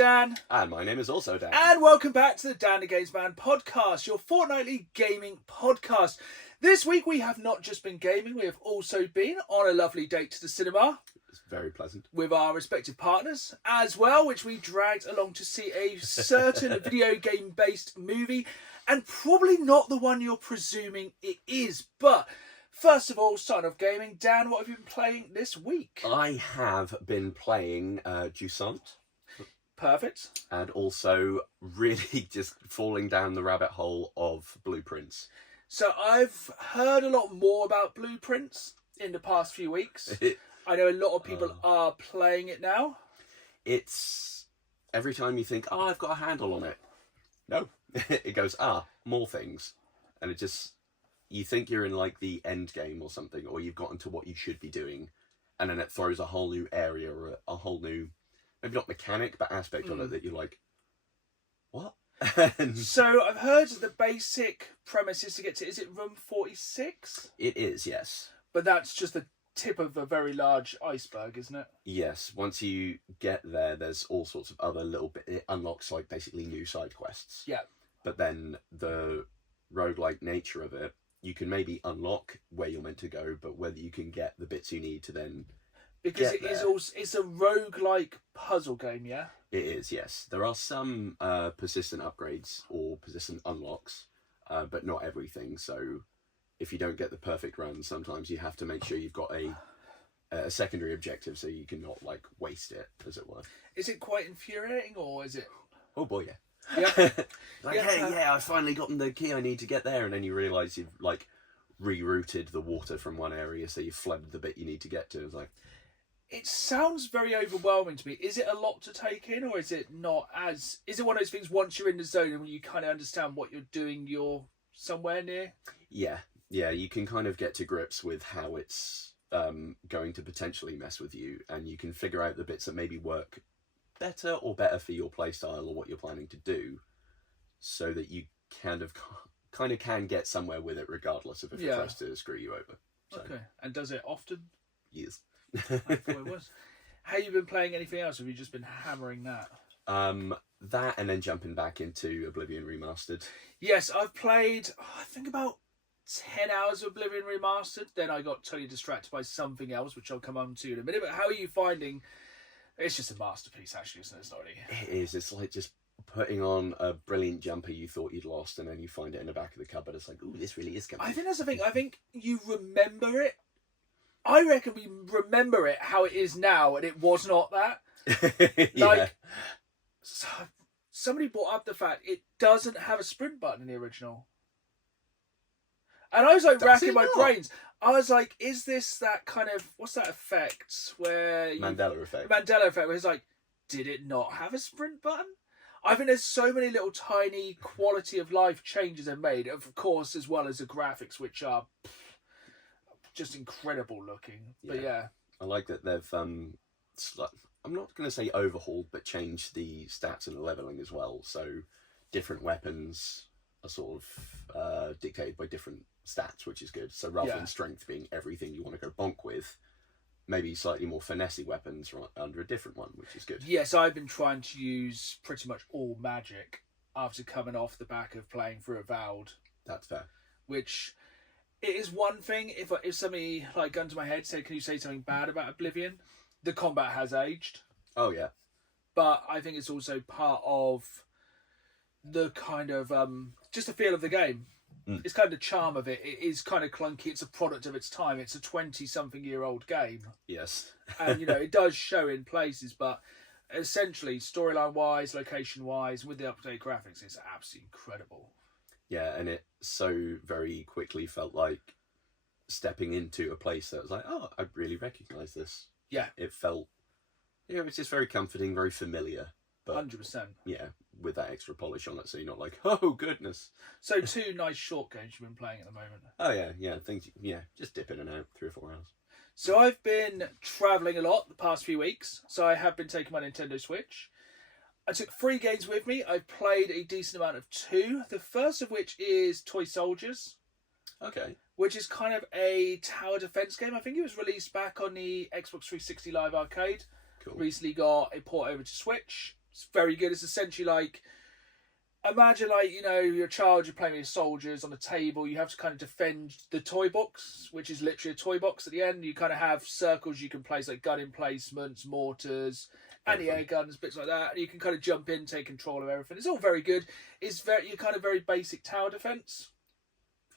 Dan. And my name is also Dan. And welcome back to the Dan the Games Man podcast, your fortnightly gaming podcast. This week we have not just been gaming, we have also been on a lovely date to the cinema. It's very pleasant. With our respective partners as well, which we dragged along to see a certain video game-based movie. And probably not the one you're presuming it is. But first of all, starting off gaming, Dan, what have you been playing this week? I have been playing Jusant. Perfect. And also really just falling down the rabbit hole of Blueprints. So I've heard a lot more about Blueprints in the past few weeks. I know a lot of people are playing it now. It's every time you think, oh, I've got a handle on it. No, it goes, more things. And it just, you think you're in like the end game or something, or you've gotten to what you should be doing. And then it throws a whole new area or a whole new, maybe not mechanic, but aspect of it that you're like, what? So I've heard the basic premise is to get to, is it room 46? It is, yes. But that's just the tip of a very large iceberg, isn't it? Yes. Once you get there, there's all sorts of other little bit. It unlocks like basically new side quests. Yeah. But then the roguelike nature of it, you can maybe unlock where you're meant to go, but whether you can get the bits you need to then because it is also, it's a roguelike puzzle game, yeah? It is, yes. There are some persistent upgrades or persistent unlocks, but not everything. So if you don't get the perfect run, sometimes you have to make sure you've got a secondary objective so you can not like waste it, as it were. Is it quite infuriating, or is it? Oh boy, yeah. Yeah. Hey, I've finally gotten the key I need to get there, and then you realise you've like rerouted the water from one area, so you've flooded the bit you need to get to. It's like, it sounds very overwhelming to me. Is it a lot to take in, or is it not as? Is it one of those things once you're in the zone and when you kind of understand what you're doing, you're somewhere near? Yeah, you can kind of get to grips with how it's going to potentially mess with you, and you can figure out the bits that maybe work better for your playstyle or what you're planning to do, so that you kind of can get somewhere with it regardless of if it tries to screw you over. So. Okay, and does it often? Yes. I thought it was. Have you been playing anything else? Have you just been hammering that? That and then jumping back into Oblivion Remastered. Yes, I've played, I think about 10 hours of Oblivion Remastered. Then I got totally distracted by something else, which I'll come on to in a minute. But how are you finding? It's just a masterpiece, actually, isn't it? It's not really... It is. It's like just putting on a brilliant jumper you thought you'd lost, and then you find it in the back of the cupboard. It's like, ooh, this really is coming. I think that's the thing. I think you remember it. I reckon we remember it how it is now, and it was not that. Like, somebody brought up the fact it doesn't have a sprint button in the original. And I was like racking my brains. I was like, is this that kind of, what's that effect where... Mandela effect, where it's like, did it not have a sprint button? I think there's so many little tiny quality of life changes are made, of course, as well as the graphics, which are... just incredible looking. But yeah. I like that they've I'm not going to say overhauled, but changed the stats and the leveling as well. So different weapons are sort of dictated by different stats, which is good. So rather than strength being everything you want to go bonk with, maybe slightly more finessey weapons under a different one, which is good. Yes, I've been trying to use pretty much all magic after coming off the back of playing through Avowed. That's fair. Which... it is one thing, if somebody, like, gun to my head said, can you say something bad about Oblivion? The combat has aged. Oh, yeah. But I think it's also part of the kind of, just the feel of the game. It's kind of the charm of it. It is kind of clunky. It's a product of its time. It's a 20-something-year-old game. Yes. And, it does show in places, but essentially, storyline-wise, location-wise, with the up-to-date graphics, it's absolutely incredible. Yeah, and it so very quickly felt like stepping into a place that was like, oh, I really recognise this. Yeah. It felt, it was just very comforting, very familiar. But 100%. Yeah, with that extra polish on it, so you're not like, oh, goodness. So 2 nice short games you've been playing at the moment. Oh, yeah, just dip in and out, 3 or 4 hours. So I've been travelling a lot the past few weeks, so I have been taking my Nintendo Switch. I took 3 games with me. I've played a decent amount of 2. The first of which is Toy Soldiers. Okay. Which is kind of a tower defense game. I think it was released back on the Xbox 360 Live Arcade. Cool. Recently got a port over to Switch. It's very good. It's essentially like, imagine like, you know, you're a child, you're playing with soldiers on a table, you have to kind of defend the toy box, which is literally a toy box at the end. You kind of have circles you can place, like gun emplacements, mortars, anti-air guns, bits like that. And you can kind of jump in, take control of everything. It's all very good. It's very kind of very basic tower defense.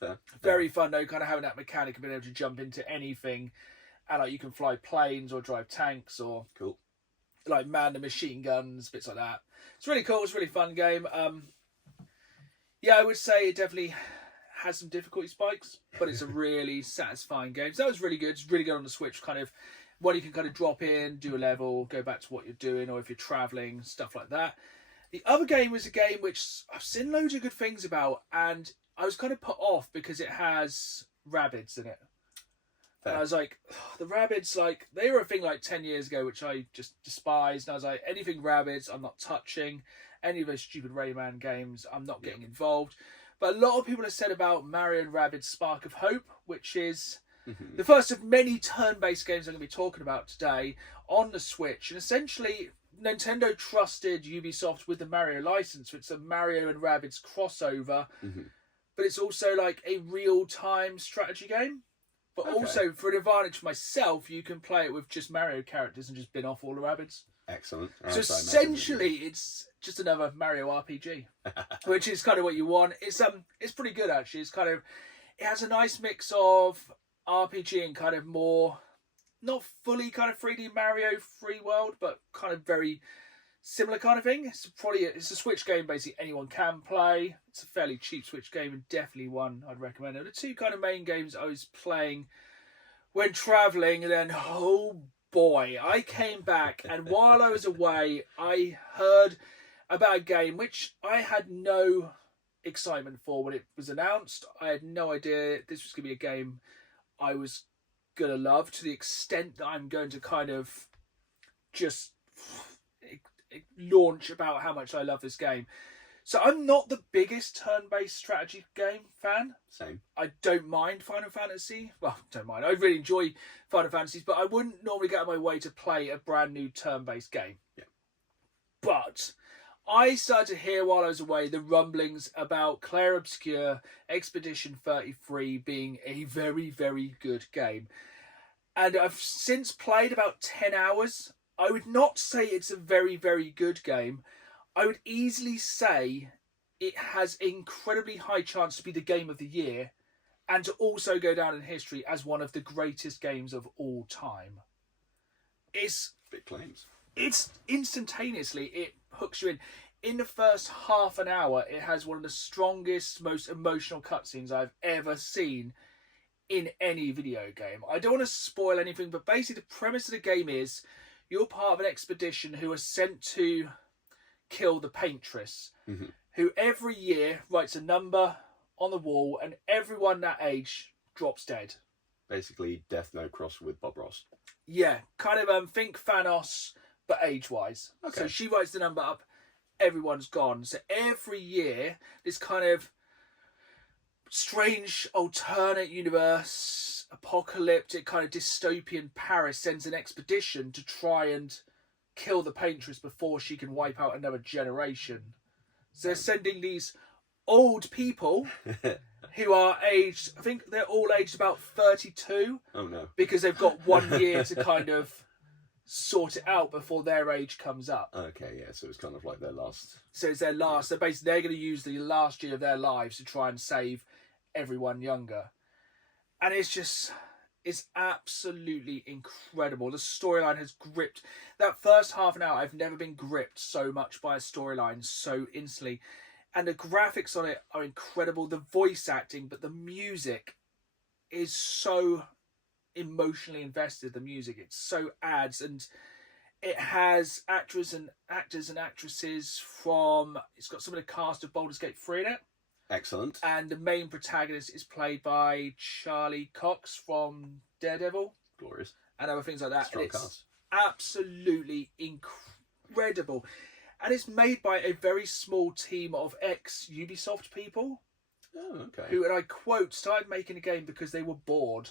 Fair. Very fun though, kind of having that mechanic of being able to jump into anything, and like you can fly planes or drive tanks or Cool. like man the machine guns, bits like that. It's really cool. It's a really fun game. Yeah, I would say it definitely has some difficulty spikes, but it's a really satisfying game. So that was really good. It's really good on the Switch, kind of one you can kind of drop in, do a level, go back to what you're doing, or if you're traveling, stuff like that. The other game was a game which I've seen loads of good things about, and I was kind of put off because it has rabbids in it. And I was like, the rabbids, like, they were a thing like 10 years ago, which I just despised. And I was like, anything rabbids, I'm not touching. Any of those stupid Rayman games, I'm not getting involved. But a lot of people have said about Mario and Rabbids Spark of Hope, which is the first of many turn-based games I'm going to be talking about today on the Switch. And essentially, Nintendo trusted Ubisoft with the Mario license. It's a Mario and Rabbids crossover. But it's also like a real-time strategy game. But also, for an advantage for myself, you can play it with just Mario characters and just bin off all the Rabbids. Excellent. So essentially, it's just another Mario RPG, which is kind of what you want. It's pretty good actually. It's kind of, it has a nice mix of RPG and kind of more, not fully kind of 3D Mario free world, but kind of very similar kind of thing. It's a Switch game basically anyone can play. It's a fairly cheap Switch game and definitely one I'd recommend. And the two kind of main games I was playing when traveling, and then oh boy, I came back, and while I was away, I heard about a game which I had no excitement for when it was announced. I had no idea this was going to be a game I was going to love, to the extent that I'm going to kind of just launch about how much I love this game. So I'm not the biggest turn-based strategy game fan. Same. I don't mind Final Fantasy. Well, don't mind. I really enjoy Final Fantasies, but I wouldn't normally get out of my way to play a brand new turn-based game. Yeah. But I started to hear while I was away the rumblings about Clair Obscur Expedition 33 being a very, very good game. And I've since played about 10 hours. I would not say it's a very, very good game. I would easily say it has incredibly high chance to be the game of the year and to also go down in history as one of the greatest games of all time. It's big claims. It's instantaneously, it hooks you in. In the first half an hour, it has one of the strongest, most emotional cutscenes I've ever seen in any video game. I don't want to spoil anything, but basically the premise of the game is you're part of an expedition who are sent to kill the paintress, who every year writes a number on the wall, and everyone that age drops dead. Basically, Death Note crossed with Bob Ross. Yeah, kind of think Thanos, but age-wise. Okay. So she writes the number up, everyone's gone. So every year, this kind of strange alternate universe, apocalyptic kind of dystopian Paris sends an expedition to try and kill the paintress before she can wipe out another generation. So they're sending these old people who are aged, I think they're all aged about 32. Oh no. Because they've got 1 year to kind of sort it out before their age comes up. Okay, yeah, so it's kind of like their last. So it's their last. So basically they're going to use the last year of their lives to try and save everyone younger. And it's absolutely incredible. The storyline has gripped. That first half an hour, I've never been gripped so much by a storyline so instantly. And the graphics on it are incredible. The voice acting, but the music is so emotionally invested. The music, it so adds, and it has actors and actresses from. It's got some of the cast of Baldur's Gate 3 in it. Excellent. And the main protagonist is played by Charlie Cox from Daredevil. Glorious. And other things like that. Strong and it's cast. Absolutely incredible. And it's made by a very small team of ex-Ubisoft people. Oh, okay. Who, and I quote, started making a game because they were bored.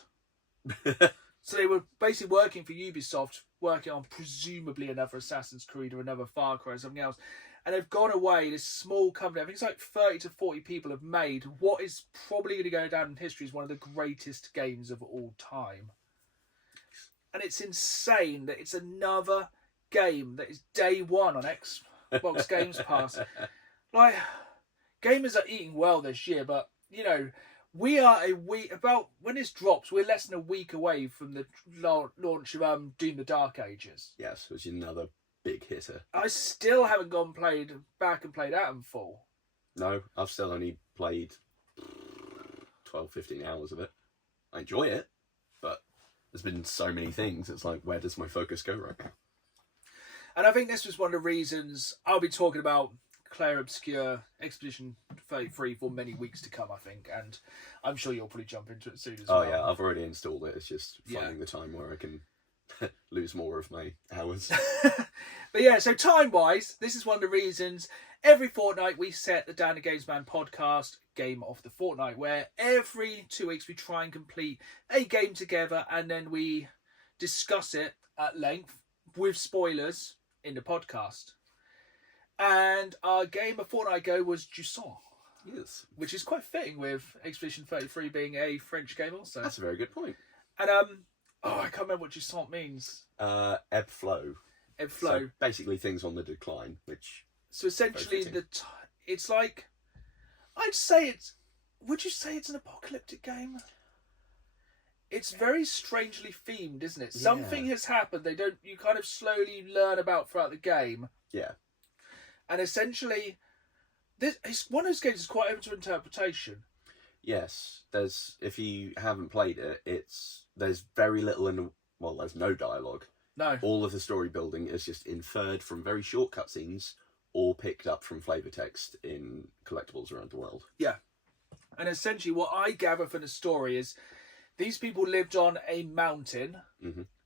So So they were basically working for Ubisoft, working on presumably another Assassin's Creed or another Far Cry or something else. And they've gone away, this small company, I think it's like 30 to 40 people have made what is probably going to go down in history as one of the greatest games of all time. And it's insane that it's another game that is day one on Xbox Games Pass. Like, gamers are eating well this year, but, you know, we are a week, about, when this drops, we're less than a week away from the launch of Doom the Dark Ages. Yes, which is another big hitter. I still haven't back and played that in full. No, I've still only played 12, 15 hours of it. I enjoy it, but there's been so many things. It's like, where does my focus go right now? And I think this was one of the reasons I'll be talking about Claire Obscure Expedition 33 for many weeks to come, I think. And I'm sure you'll probably jump into it soon as well. Oh, yeah, I've already installed it. It's just finding the time where I can lose more of my hours. But yeah, so time-wise, this is one of the reasons every fortnight we set the Dan the Games Man podcast Game of the Fortnight, where every 2 weeks we try and complete a game together and then we discuss it at length with spoilers in the podcast. And our game a fortnight ago was Jusant. Yes. Which is quite fitting with Expedition 33 being a French game also. That's a very good point. And, I can't remember what Jusant means. Ebb flow. Ebb flow. So basically things on the decline, which... So essentially, it's like... Would you say it's an apocalyptic game? It's very strangely themed, isn't it? Yeah. Something has happened. You kind of slowly learn about throughout the game. Yeah. And essentially, it's one of those games that's quite open to interpretation. Yes. If you haven't played it, there's very little there's no dialogue. No. All of the story building is just inferred from very short cutscenes or picked up from flavor text in collectibles around the world. Yeah. And essentially what I gather from the story is these people lived on a mountain,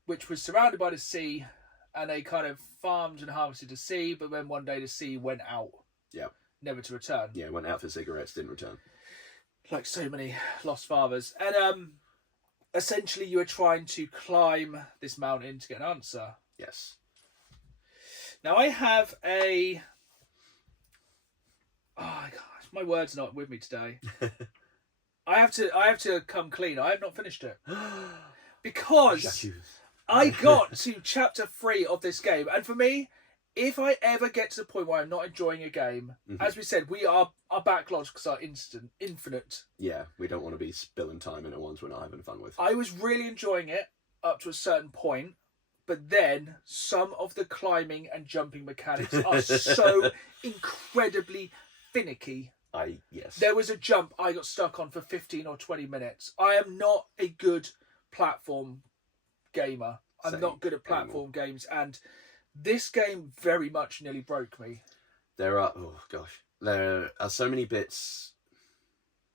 which was surrounded by the sea, and they kind of farmed and harvested the sea, but then one day the sea went out. Yeah. Never to return. Yeah, went out for cigarettes, didn't return. Like so many lost fathers. And essentially you were trying to climb this mountain to get an answer. Yes. Now I have a... Oh gosh, my words are not with me today. I have to come clean. I have not finished it. Because I got to chapter 3 of this game. And for me, if I ever get to the point where I'm not enjoying a game, as we said, our backlogs are infinite. Yeah, we don't want to be spilling time into ones we're not having fun with. I was really enjoying it up to a certain point, but then some of the climbing and jumping mechanics are so incredibly finicky. Yes. There was a jump I got stuck on for 15 or 20 minutes. I am not a good platform gamer. I'm not good at platform games, and this game very much nearly broke me. There are so many bits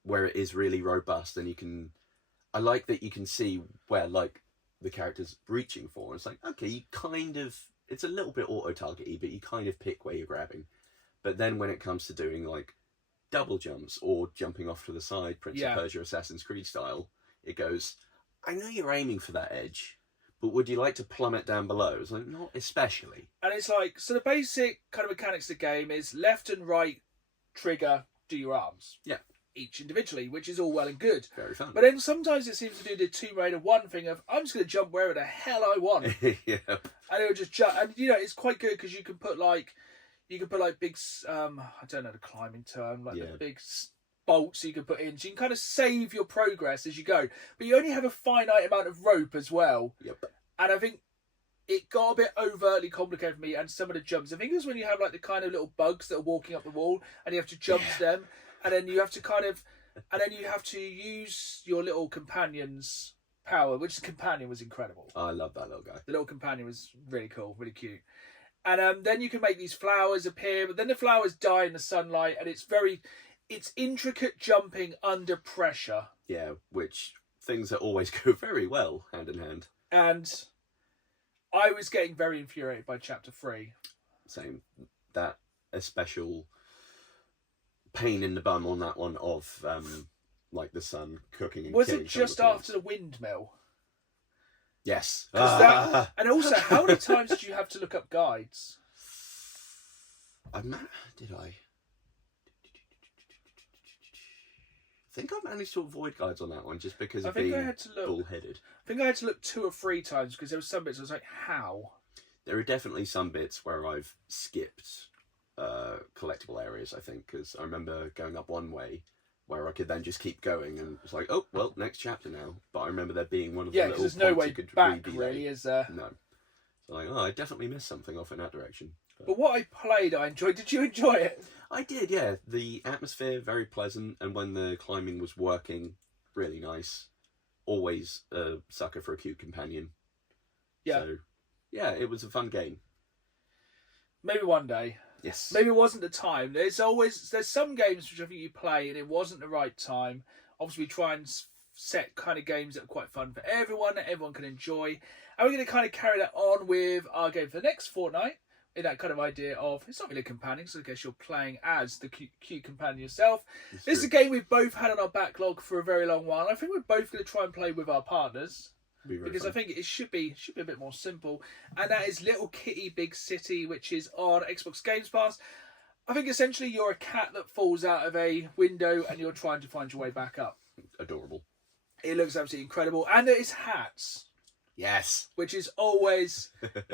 where it is really robust, and I like that you can see where like the character's reaching for. It's like, okay, it's a little bit auto-targety, but you kind of pick where you're grabbing. But then when it comes to doing like double jumps or jumping off to the side, Prince of Persia Assassin's Creed style, it goes, I know you're aiming for that edge, but would you like to plummet down below? It's like, not especially. And it's like, so the basic kind of mechanics of the game is left and right trigger, do your arms. Yeah. Each individually, which is all well and good. Very fun. But then sometimes it seems to do the Tomb Raider 1 thing of, I'm just going to jump wherever the hell I want. Yeah. And it'll just jump. And, it's quite good because you can put like big, I don't know the climbing term, like the big bolts you can put in. So you can kind of save your progress as you go. But you only have a finite amount of rope as well. Yep. And I think it got a bit overtly complicated for me. And some of the jumps, I think it was when you have like the kind of little bugs that are walking up the wall and you have to jump to them. And then you have to use your little companion's power, which the companion was incredible. I love that little guy. The little companion was really cool, really cute. And then you can make these flowers appear, but then the flowers die in the sunlight, and it's intricate jumping under pressure. Yeah, which things that always go very well hand in hand. And I was getting very infuriated by chapter 3. Same. That a special pain in the bum on that one of like the sun cooking and was killing it just after the windmill? Yes. 'Cause that, and also, how many times did you have to look up guides? Did I? I think I managed to avoid guides on that one just because of being bullheaded. I think I had to look 2 or 3 times because there were some bits I was like, how? There are definitely some bits where I've skipped collectible areas, I think, because I remember going up one way where I could then just keep going and it's like, oh, well, next chapter now. But I remember there being one of the little there's no way you could back, really, is there? No. So like, oh, I definitely missed something off in that direction. But what I played, I enjoyed. Did you enjoy it? I did, yeah. The atmosphere, very pleasant, and when the climbing was working, really nice. Always a sucker for a cute companion. Yeah. So, yeah, it was a fun game. Maybe one day. Yes. Maybe it wasn't the time. There's some games which I think you play and it wasn't the right time. Obviously, we try and set kind of games that are quite fun for everyone, that everyone can enjoy. And we're going to kind of carry that on with our game for the next fortnight. In that kind of idea of, it's not really a companion, so I guess you're playing as the cute companion yourself. This is a game we've both had on our backlog for a very long while. I think we're both going to try and play with our partners. Because fun. I think it should be a bit more simple. And that is Little Kitty Big City, which is on Xbox Games Pass. I think essentially you're a cat that falls out of a window and you're trying to find your way back up. Adorable. It looks absolutely incredible. And there is hats. Yes. Which is always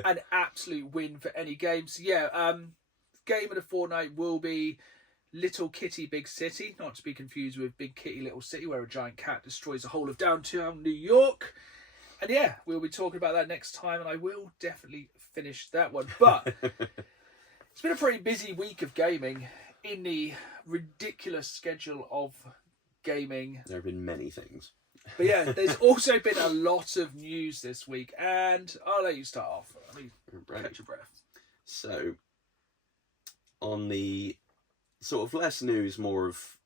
an absolute win for any game. So yeah, game of the fortnight will be Little Kitty Big City, not to be confused with Big Kitty Little City, where a giant cat destroys the whole of downtown New York. And yeah, we'll be talking about that next time, and I will definitely finish that one. But it's been a pretty busy week of gaming in the ridiculous schedule of gaming. There have been many things. But yeah, there's also been a lot of news this week, and I'll let you start off. Let me catch your breath. So, on the sort of less news, more of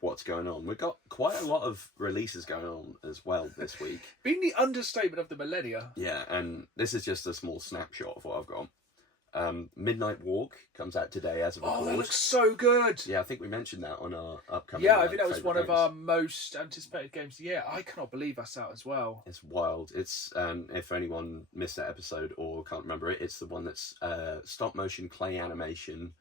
what's going on, we've got quite a lot of releases going on as well this week. Being the understatement of the millennia. Yeah, and this is just a small snapshot of what I've got. Midnight Walk comes out today as of Oh, that looks so good. Yeah, I think we mentioned that on our upcoming. Yeah, I think that was one of our most anticipated games. Yeah, I cannot believe that's out as well. It's wild. It's if anyone missed that episode or can't remember it, it's the one that's stop motion clay animation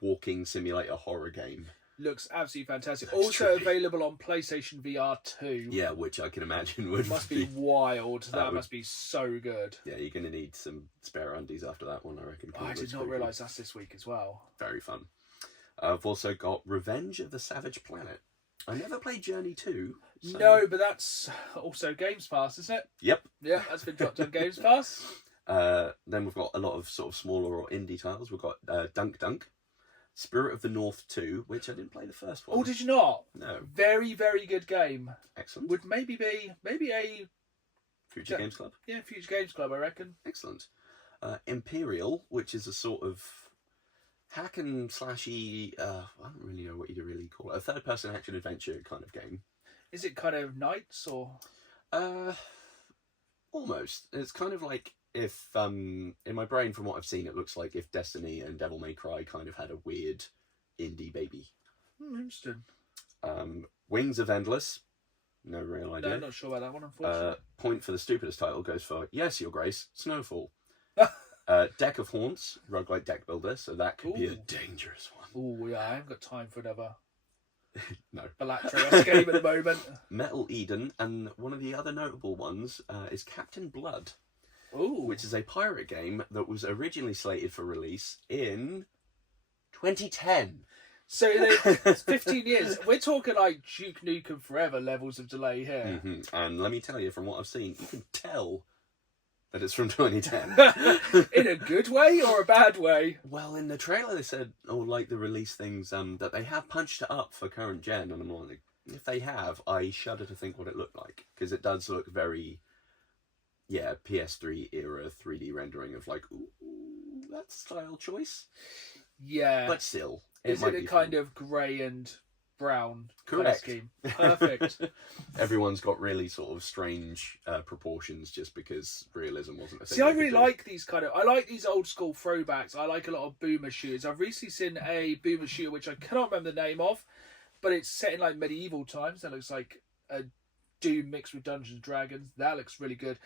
walking simulator horror game. Looks absolutely fantastic. Also available on PlayStation VR 2. Yeah, which I can imagine must be wild. That must be so good. Yeah, you're going to need some spare undies after that one, I reckon. I did not realise that's this week as well. Very fun. I've also got Revenge of the Savage Planet. I never played Journey 2. So... No, but that's also Games Pass, isn't it? Yep. Yeah, that's been dropped on Games Pass. Then we've got a lot of sort of smaller or indie titles. We've got Dunk Dunk. Spirit of the North 2, which I didn't play the first one. Oh, did you not? No. Very, very good game. Excellent. Would maybe a... Future Games Club? Yeah, Future Games Club, I reckon. Excellent. Imperial, which is a sort of hack and slashy, I don't really know what you'd really call it, a third-person action-adventure kind of game. Is it kind of knights, or...? Almost. It's kind of like if, in my brain, from what I've seen, it looks like if Destiny and Devil May Cry kind of had a weird indie baby. Interesting. Wings of Endless. No real idea. No, I'm not sure about that one, unfortunately. Point for the stupidest title goes for Yes, Your Grace, Snowfall. Deck of Haunts, roguelike deck builder, so that could be a dangerous one. Oh, yeah, I haven't got time for another no. Balatros game at the moment. Metal Eden, and one of the other notable ones is Captain Blood. Ooh. Which is a pirate game that was originally slated for release in 2010. So it's 15 years. We're talking like Duke Nukem Forever levels of delay here. Mm-hmm. And let me tell you, from what I've seen, you can tell that it's from 2010. In a good way or a bad way? Well, in the trailer they said, like the release things, that they have punched it up for current gen. And I'm like, if they have, I shudder to think what it looked like. Because it does look very... Yeah, PS3 era 3D rendering of like, ooh, that's a style choice. Yeah. But still. Is it a kind of grey and brown correct scheme? Perfect. Everyone's got really sort of strange proportions just because realism wasn't a thing. See, I really like these I like these old school throwbacks. I like a lot of boomer shooters. I've recently seen a boomer shooter which I cannot remember the name of, but it's set in like medieval times. That looks like a Doom mixed with Dungeons and Dragons. That looks really good.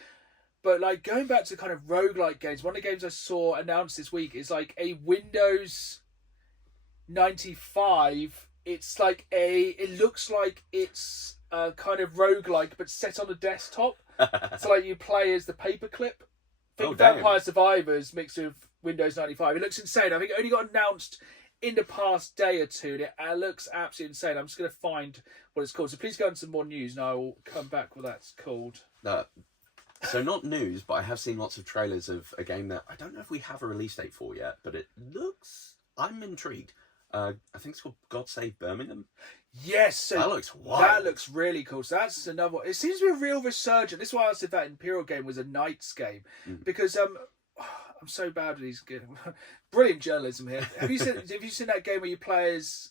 But like going back to kind of roguelike games, one of the games I saw announced this week is like a Windows 95. It's like it looks like it's a kind of roguelike but set on a desktop. So like you play as the paperclip. Think Vampire Survivors mixed with Windows 95. It looks insane. I think it only got announced in the past day or two, and it looks absolutely insane. I'm just going to find what it's called. So please go into some more news, and I will come back with what that's called. So not news, but I have seen lots of trailers of a game that I don't know if we have a release date for yet, but it looks... I'm intrigued. I think it's called God Save Birmingham. Yes, so that looks wild. That looks really cool. So that's another one. It seems to be a real resurgence. This is why I said that Imperial game was a Knights game. Because I'm so bad with these games. Brilliant journalism here. Have you seen that game where you play as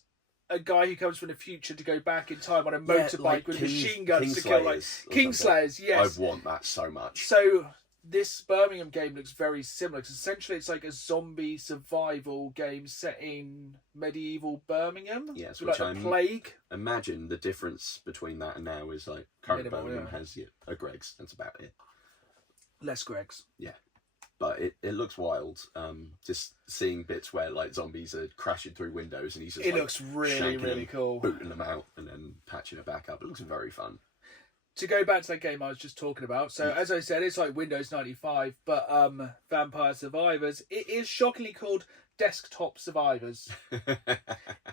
a guy who comes from the future to go back in time on a motorbike like with machine guns to kill like Kingslayers? Yes, I want that so much. So this Birmingham game looks very similar. Cause essentially, it's like a zombie survival game set in medieval Birmingham. Yes, like a plague. Imagine the difference between that and now is like current Birmingham has a Greggs. That's about it. Less Greggs. Yeah. But it looks wild. Just seeing bits where like zombies are crashing through windows and he's just looks really cool, booting them out and then patching it back up. It looks very fun. To go back to that game I was just talking about, so as I said, it's like Windows 95, but Vampire Survivors. It is shockingly called Desktop Survivors.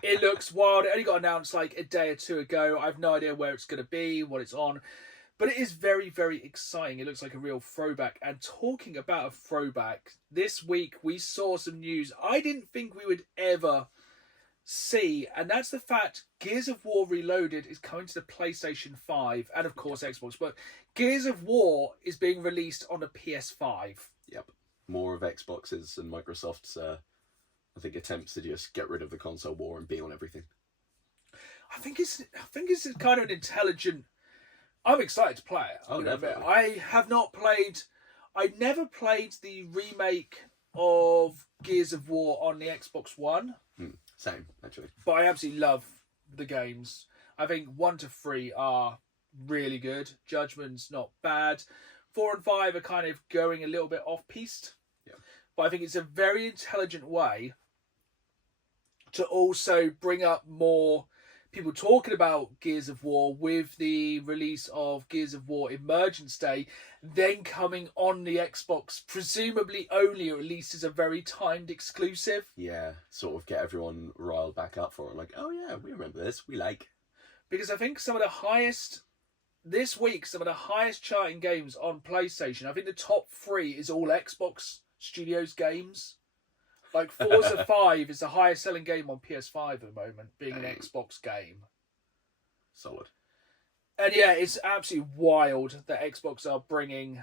It looks wild. It only got announced like a day or two ago. I have no idea where it's going to be, what it's on. But it is very, very exciting. It looks like a real throwback. And talking about a throwback, this week we saw some news I didn't think we would ever see. And that's the fact Gears of War Reloaded is coming to the PlayStation 5 and, of course, Xbox. But Gears of War is being released on the PS5. Yep. More of Xbox's and Microsoft's, I think, attempts to just get rid of the console war and be on everything. I think it's kind of an intelligent... I'm excited to play it. Oh, definitely. I have not played... I never played the remake of Gears of War on the Xbox One. Same, actually. But I absolutely love the games. I think 1 to 3 are really good. Judgment's not bad. 4 and 5 are kind of going a little bit off-piste. Yeah. But I think it's a very intelligent way to also bring up more... people talking about Gears of War with the release of Gears of War Emergence Day, then coming on the Xbox, presumably only, or at least as a very timed exclusive. Yeah, sort of get everyone riled back up for it. Like, oh yeah, we remember this, we like. Because I think some of the highest charting games on PlayStation, I think the top 3 is all Xbox Studios games. Like Forza 5 is the highest selling game on PS5 at the moment, being an Xbox game. Solid. And yeah, it's absolutely wild that Xbox are bringing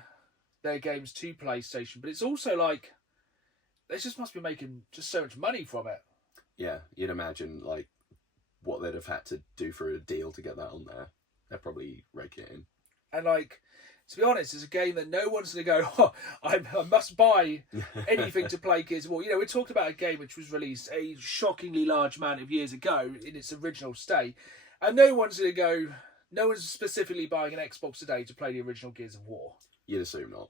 their games to PlayStation. But it's also like, they just must be making just so much money from it. Yeah, you'd imagine like what they'd have had to do for a deal to get that on there. They're probably raking it in. And like, to be honest, it's a game that no one's going to go, oh, I must buy anything to play Gears of War. You know, we talked about a game which was released a shockingly large amount of years ago in its original state. And no one's going to go, no one's specifically buying an Xbox today to play the original Gears of War. You'd assume not.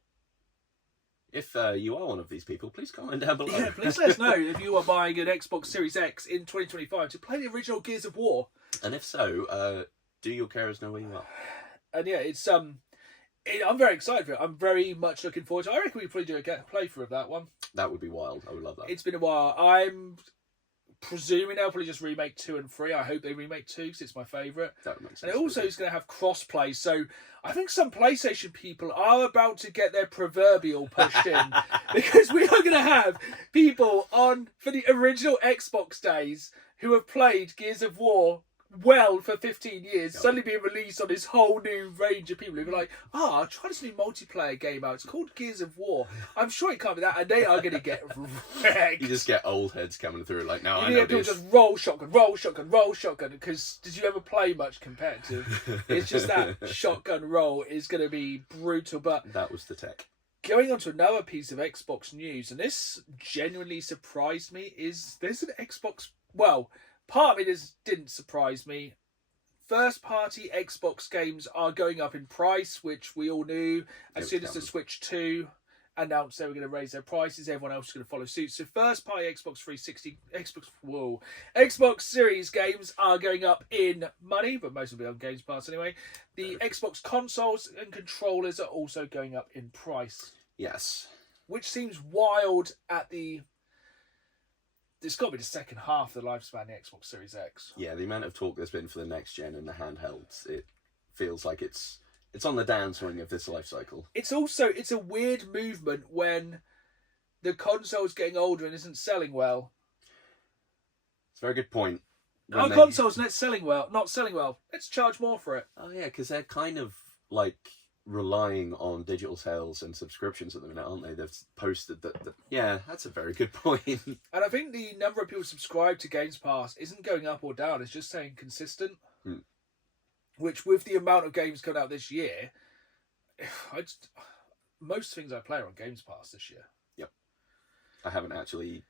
If you are one of these people, please comment down below. Yeah, please let us know if you are buying an Xbox Series X in 2025 to play the original Gears of War. And if so, do your carers know where you are? And yeah, it's... I'm very excited for it. I'm very much looking forward to it. I reckon we probably do a playthrough of that one. That would be wild. I would love that. It's been a while. I'm presuming they'll probably just remake 2 and 3. I hope they remake 2 because it's my favourite. That makes sense. And it also is going to have cross-play. So I think some PlayStation people are about to get their proverbial pushed in. Because we are going to have people on for the original Xbox days who have played Gears of War well for 15 years, suddenly being released on this whole new range of people who are like, I'll try this new multiplayer game out. It's called Gears of War. I'm sure it can't be that. And they are going to get wrecked. You just get old heads coming through like, no, I know people this. Just roll shotgun, roll shotgun, roll shotgun. Because did you ever play much competitive? It's just that shotgun roll is going to be brutal. But that was the tech. Going on to another piece of Xbox news, and this genuinely surprised me, is there's an Xbox... Well... part of it didn't surprise me. first-party Xbox games are going up in price, which we all knew. As soon as the Switch 2 announced they were going to raise their prices, everyone else was going to follow suit. So first-party Xbox 360, Xbox Series games are going up in money, but most will be on Games Pass anyway. The Xbox consoles and controllers are also going up in price. Yes. Which seems wild at the... It's got to be the second half of the lifespan of the Xbox Series X. Yeah, the amount of talk there's been for the next gen and the handhelds, it feels like it's on the downswing of this life cycle. It's a weird movement when the console's getting older and isn't selling well. It's a very good point. Our console's not selling well. Let's charge more for it. Oh yeah, because they're kind of like relying on digital sales and subscriptions at the minute, aren't they? They've posted that. Yeah, that's a very good point. And I think the number of people subscribed to Games Pass isn't going up or down. It's just staying consistent. Which, with the amount of games coming out this year, most things I play are on Games Pass this year. Yep. I haven't actually...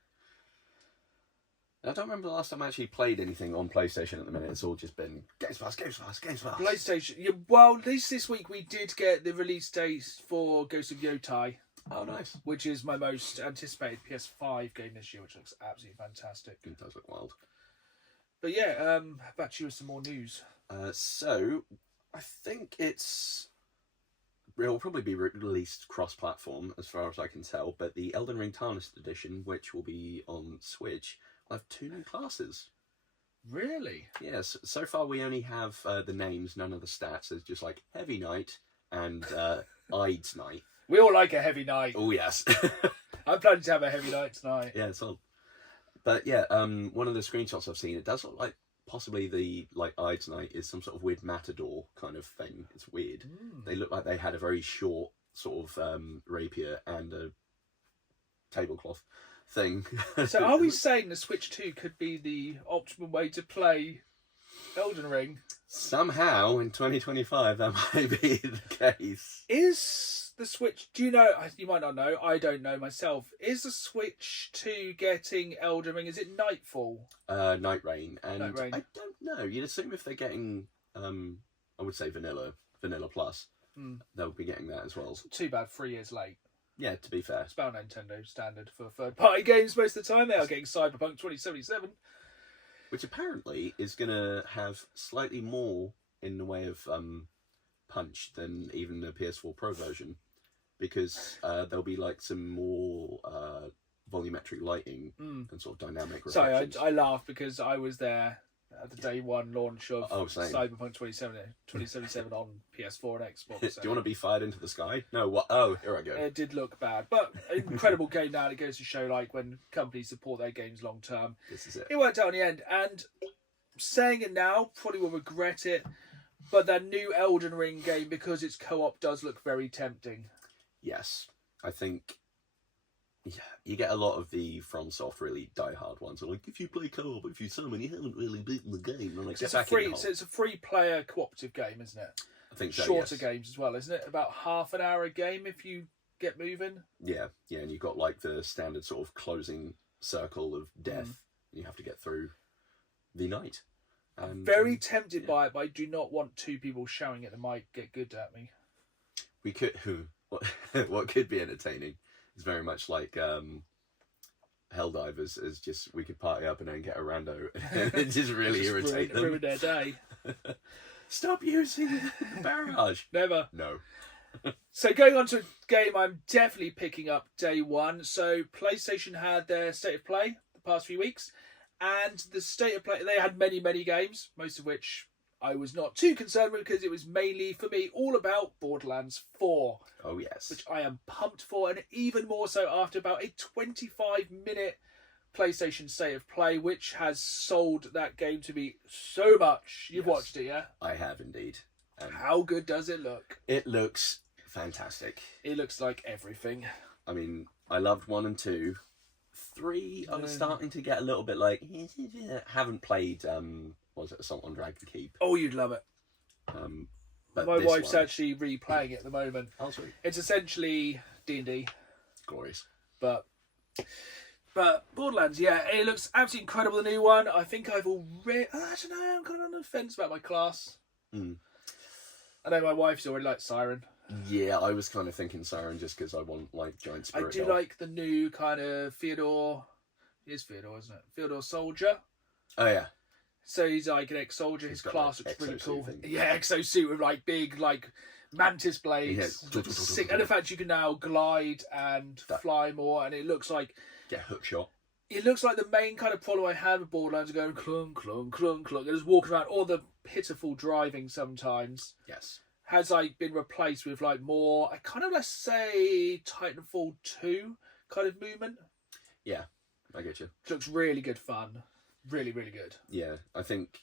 I don't remember the last time I actually played anything on PlayStation at the minute. It's all just been Games Pass. PlayStation. Yeah, well, at least this week we did get the release date for Ghost of Yotai. Oh, nice. Which is my most anticipated PS5 game this year, which looks absolutely fantastic. It does look wild. But yeah, back to you with some more news. So, I think it'll probably be released cross-platform as far as I can tell, but the Elden Ring Tarnished Edition, which will be on Switch, will have 2 new classes. Really? Yes. So far we only have the names, none of the stats. There's just like Heavy Knight and Ides Knight. We all like a Heavy Knight. Oh, yes. I'm planning to have a Heavy Knight tonight. Yeah, it's on. But yeah, one of the screenshots I've seen, it does look like possibly the Ides Knight is some sort of weird matador kind of thing. It's weird. They look like they had a very short sort of rapier and a tablecloth thing. So are we saying the Switch 2 could be the optimum way to play Elden Ring? Somehow in 2025 that might be the case. Is the Switch... Do you know... You might not know. I don't know myself. Is the Switch 2 getting Elden Ring? Is it Nightfall? Night Rain. And Night Rain. I don't know. You'd assume if they're getting... I would say Vanilla Plus. They'll be getting that as well. It's too bad 3 years late. Yeah, to be fair. It's about Nintendo standard for third-party games most of the time. They are getting Cyberpunk 2077. Which apparently is going to have slightly more in the way of punch than even the PS4 Pro version. Because there'll be like some more volumetric lighting and sort of dynamic reflections. Sorry, I laugh because I was there at the day one launch of Cyberpunk 2077 on PS4 and Xbox. So. Do you want to be fired into the sky? No, what? Oh, here I go. It did look bad, but incredible game now. It goes to show, like, when companies support their games long term. This is it. It worked out in the end, and saying it now, probably will regret it, but that new Elden Ring game, because it's co-op, does look very tempting. Yes, I think... Yeah, you get a lot of the FromSoft really die-hard ones. Like, if you play co-op, if you summon, you haven't really beaten the game. Like, it's a free-player cooperative game, isn't it? I think so, Shorter games as well, isn't it? About half an hour a game if you get moving. Yeah, and you've got like the standard sort of closing circle of death. You have to get through the night. And, very tempted by it, but I do not want 2 people shouting at the mic get good at me. We could... What could be entertaining is very much like Helldivers, as just we could party up and then get a rando and it just really irritate them. Ruin their day. Stop using the barrage. Never. No. So going on to a game I'm definitely picking up day one. So PlayStation had their State of Play the past few weeks, and the State of Play, they had many games, most of which I was not too concerned with because it was mainly, for me, all about Borderlands 4. Oh, yes. Which I am pumped for, and even more so after about a 25-minute PlayStation State of Play, which has sold that game to me so much. You've watched it, yeah? I have indeed. How good does it look? It looks fantastic. It looks like everything. I mean, I loved 1 and 2. 3, I'm starting to get a little bit like... Haven't played... was it Assault on Dragon Keep? Oh, you'd love it. But my wife's actually replaying it at the moment. Oh, sweet. It's essentially D&D. Glorious. But But Borderlands, yeah, it looks absolutely incredible. The new one. I think I've already. I don't know. I'm kind of on the fence about my class. Mm. I know my wife's already liked Siren. Yeah, I was kind of thinking Siren just because I want like giant spirit. I do dog. like the new kind of Theodore. It is Theodore, isn't it? Theodore Soldier. Oh yeah. So he's like an ex-soldier. His got, class like, looks really exosuit cool. thing. Yeah, exosuit with like big like mantis blades. Yeah. Sick. And in fact, you can now glide and fly more, and it looks like Get hook shot. It looks like the main kind of problem I have with Borderlands are going clunk, clunk, clunk, clunk, and just walking around, or the pitiful driving sometimes Yes. has like been replaced with like more, I kind of let's say Titanfall 2 kind of movement. Yeah, I get you. It looks really good fun. Really, really good. Yeah, I think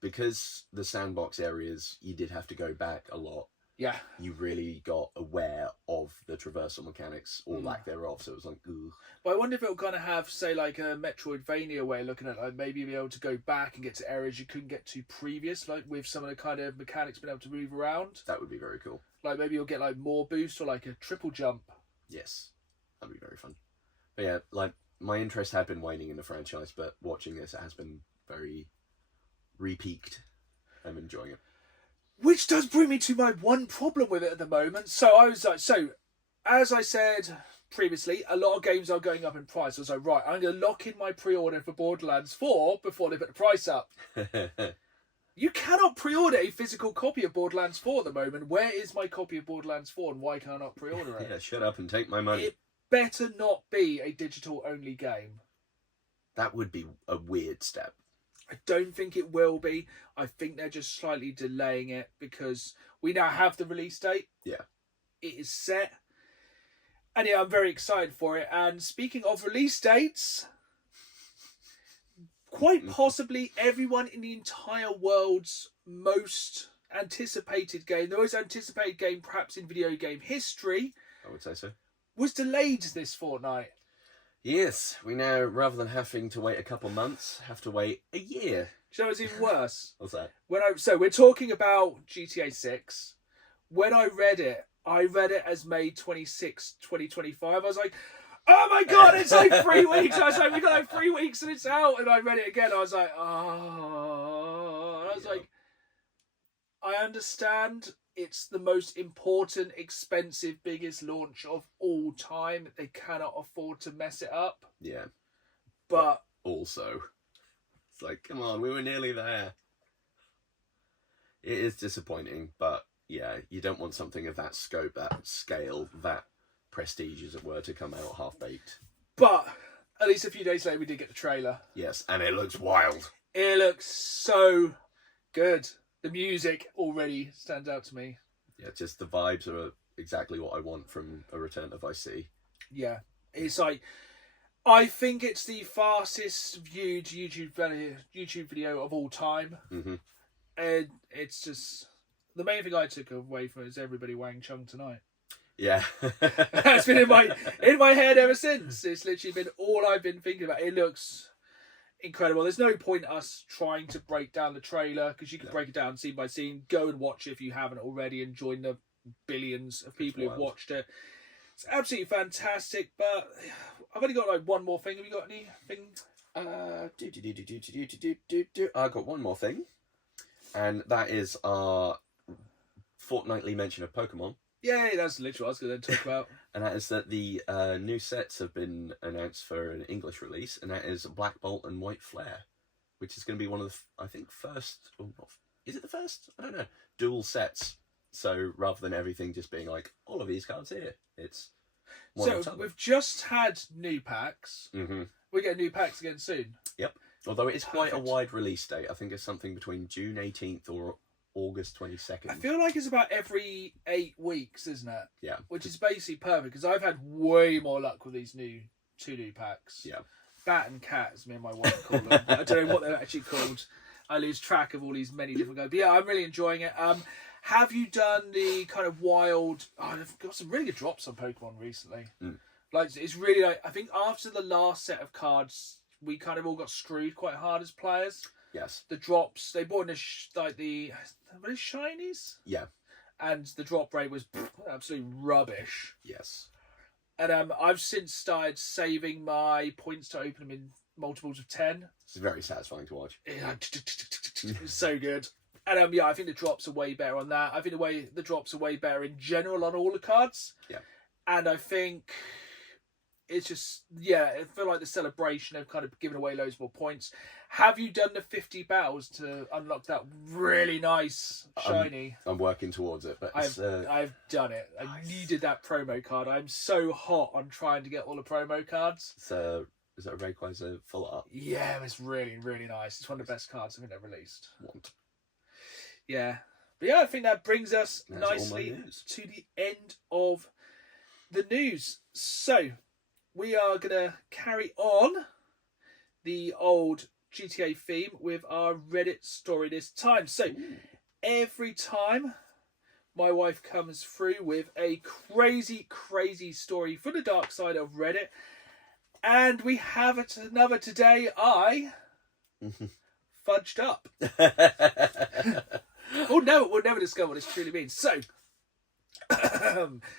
because the sandbox areas, you did have to go back a lot. Yeah. You really got aware of the traversal mechanics or lack thereof, so it was like, ooh. But I wonder if it'll kind of have, say, like a Metroidvania way of looking at it, like maybe be able to go back and get to areas you couldn't get to previous, like with some of the kind of mechanics being able to move around. That would be very cool. Like maybe you'll get like more boost or like a triple jump. Yes, that'd be very fun. But yeah, like my interest had been waning in the franchise, but watching this, it has been very re-peaked. I'm enjoying it. Which does bring me to my one problem with it at the moment. So I was like, as I said previously, a lot of games are going up in price. I was like, right, I'm going to lock in my pre-order for Borderlands 4 before they put the price up. You cannot pre-order a physical copy of Borderlands 4 at the moment. Where is my copy of Borderlands 4 and why can I not pre-order it? Yeah, shut up and take my money. It better not be a digital-only game. That would be a weird step. I don't think it will be. I think they're just slightly delaying it because we now have the release date. Yeah. It is set. And yeah, I'm very excited for it. And speaking of release dates, quite possibly everyone in the entire world's most anticipated game, the most anticipated game perhaps in video game history, I would say so. was delayed this fortnight. Yes, we now, rather than having to wait a couple months, have to wait a year. Do you know what's even worse? What's that? So we're talking about GTA 6. When I read it as May 26, 2025. I was like, oh my God, it's like 3 weeks. I was like, we got like 3 weeks and it's out. And I read it again. I was like, oh. And I was like, I understand it's the most important, expensive, biggest launch of all time. They cannot afford to mess it up. Yeah. But also, it's like, come on, we were nearly there. It is disappointing, but yeah, you don't want something of that scope, that scale, that prestige, as it were, to come out half-baked. But at least a few days later, we did get the trailer. Yes, and it looks wild. It looks so good. The music already stands out to me. Yeah, just the vibes are exactly what I want from a Return to Vice City. Yeah, it's like, I think it's the fastest viewed YouTube video of all time. Mm-hmm. And it's just, the main thing I took away from it is everybody Wang Chung tonight. Yeah. It's been in my head ever since. It's literally been all I've been thinking about. It looks incredible. There's no point us trying to break down the trailer because you can break it down scene by scene. Go and watch it if you haven't already and join the billions of people who've watched it. It's absolutely fantastic, but I've only got like one more thing. Have you got anything? I got one more thing, and that is our fortnightly mention of Pokemon. Yay, that's literally what I was going to talk about. And that is that the new sets have been announced for an English release, and that is Black Bolt and White Flare, which is going to be one of the, I think, first, or not, is it the first? I don't know, dual sets. So rather than everything just being like, all of these cards here, it's one on top. We've just had new packs. Mm-hmm. We get new packs again soon. Yep. Although it is quite a wide release date. I think it's something between June 18th or August 22nd. I feel like it's about every 8 weeks, isn't it? Yeah. Which is basically perfect because I've had way more luck with these two new packs. Yeah. Bat and Cat, as me and my wife call them. I don't know what they're actually called. I lose track of all these many different guys. But yeah, I'm really enjoying it. Have you done the kind of wild... Oh, I've got some really good drops on Pokemon recently. Mm. Like, it's really like... I think after the last set of cards, we kind of all got screwed quite hard as players. Yes. The drops, they bought in were they shinies? Yeah. And the drop rate was absolutely rubbish. Yes. And I've since started saving my points to open them in multiples of 10. It's very satisfying to watch. Yeah, it's so good. And yeah, I think the drops are way better on that. I think the drops are way better in general on all the cards. Yeah. And I think it's just, yeah, I feel like the celebration of kind of giving away loads more points. Have you done the 50 battles to unlock that really nice shiny? I'm working towards it, but it's, I've done it. I needed that promo card. I'm so hot on trying to get all the promo cards. So is that a Rayquaza full art? Yeah, it's really, really nice. It's one of the best cards I think they've released. Yeah. But yeah, I think that brings us nicely to the end of the news. So we are going to carry on the old GTA theme with our Reddit story this time. So every time my wife comes through with a crazy, crazy story from the dark side of Reddit, and we have another today. I fudged up. We'll never discover what this truly means. So,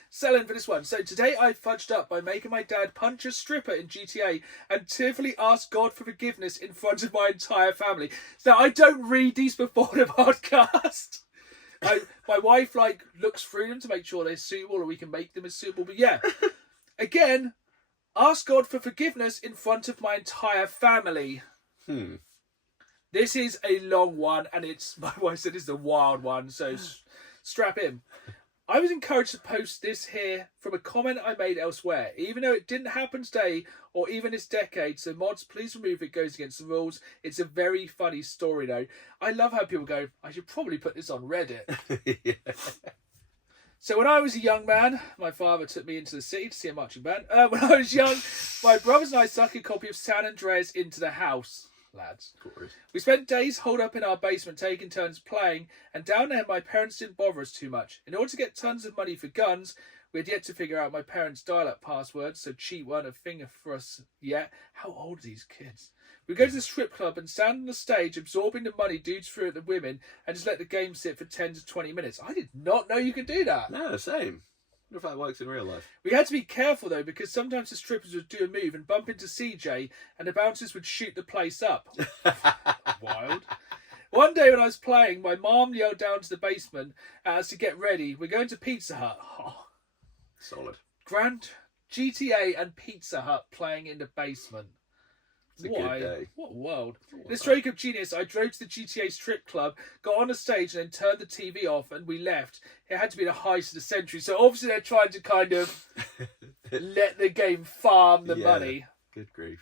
selling for this one. So today I fudged up by making my dad punch a stripper in GTA and tearfully ask God for forgiveness in front of my entire family. Now, I don't read these before the podcast. My wife looks through them to make sure they're suitable or we can make them as suitable. But yeah, again, ask God for forgiveness in front of my entire family. This is a long one, and my wife said it's a wild one, so strap in. I was encouraged to post this here from a comment I made elsewhere, even though it didn't happen today or even this decade, so mods, please remove it goes against the rules. It's a very funny story, though. I love how people go, I should probably put this on Reddit. Yeah. So when I was a young man, my father took me into the city to see a marching band. When I was young, my brothers and I stuck a copy of San Andreas into the house. Lads. We spent days holed up in our basement taking turns playing, and down there my parents didn't bother us too much. In order to get tons of money for guns, we had yet to figure out my parents' dial-up passwords, so cheat weren't a thing for us yet. How old are these kids? We'd go to the strip club and stand on the stage absorbing the money dudes threw at the women and just let the game sit for 10 to 20 minutes. I did not know you could do that. No, same. I wonder if that works in real life. We had to be careful, though, because sometimes the strippers would do a move and bump into CJ, and the bouncers would shoot the place up. Wild. One day when I was playing, my mom yelled down to the basement at us to get ready. We're going to Pizza Hut. Oh. Solid. Grand GTA and Pizza Hut playing in the basement. It's a good day. What a world. In a stroke of genius, I drove to the GTA strip club, got on the stage and then turned the TV off and we left. It had to be the heist of the century. So obviously they're trying to kind of let the game farm the money. Good grief.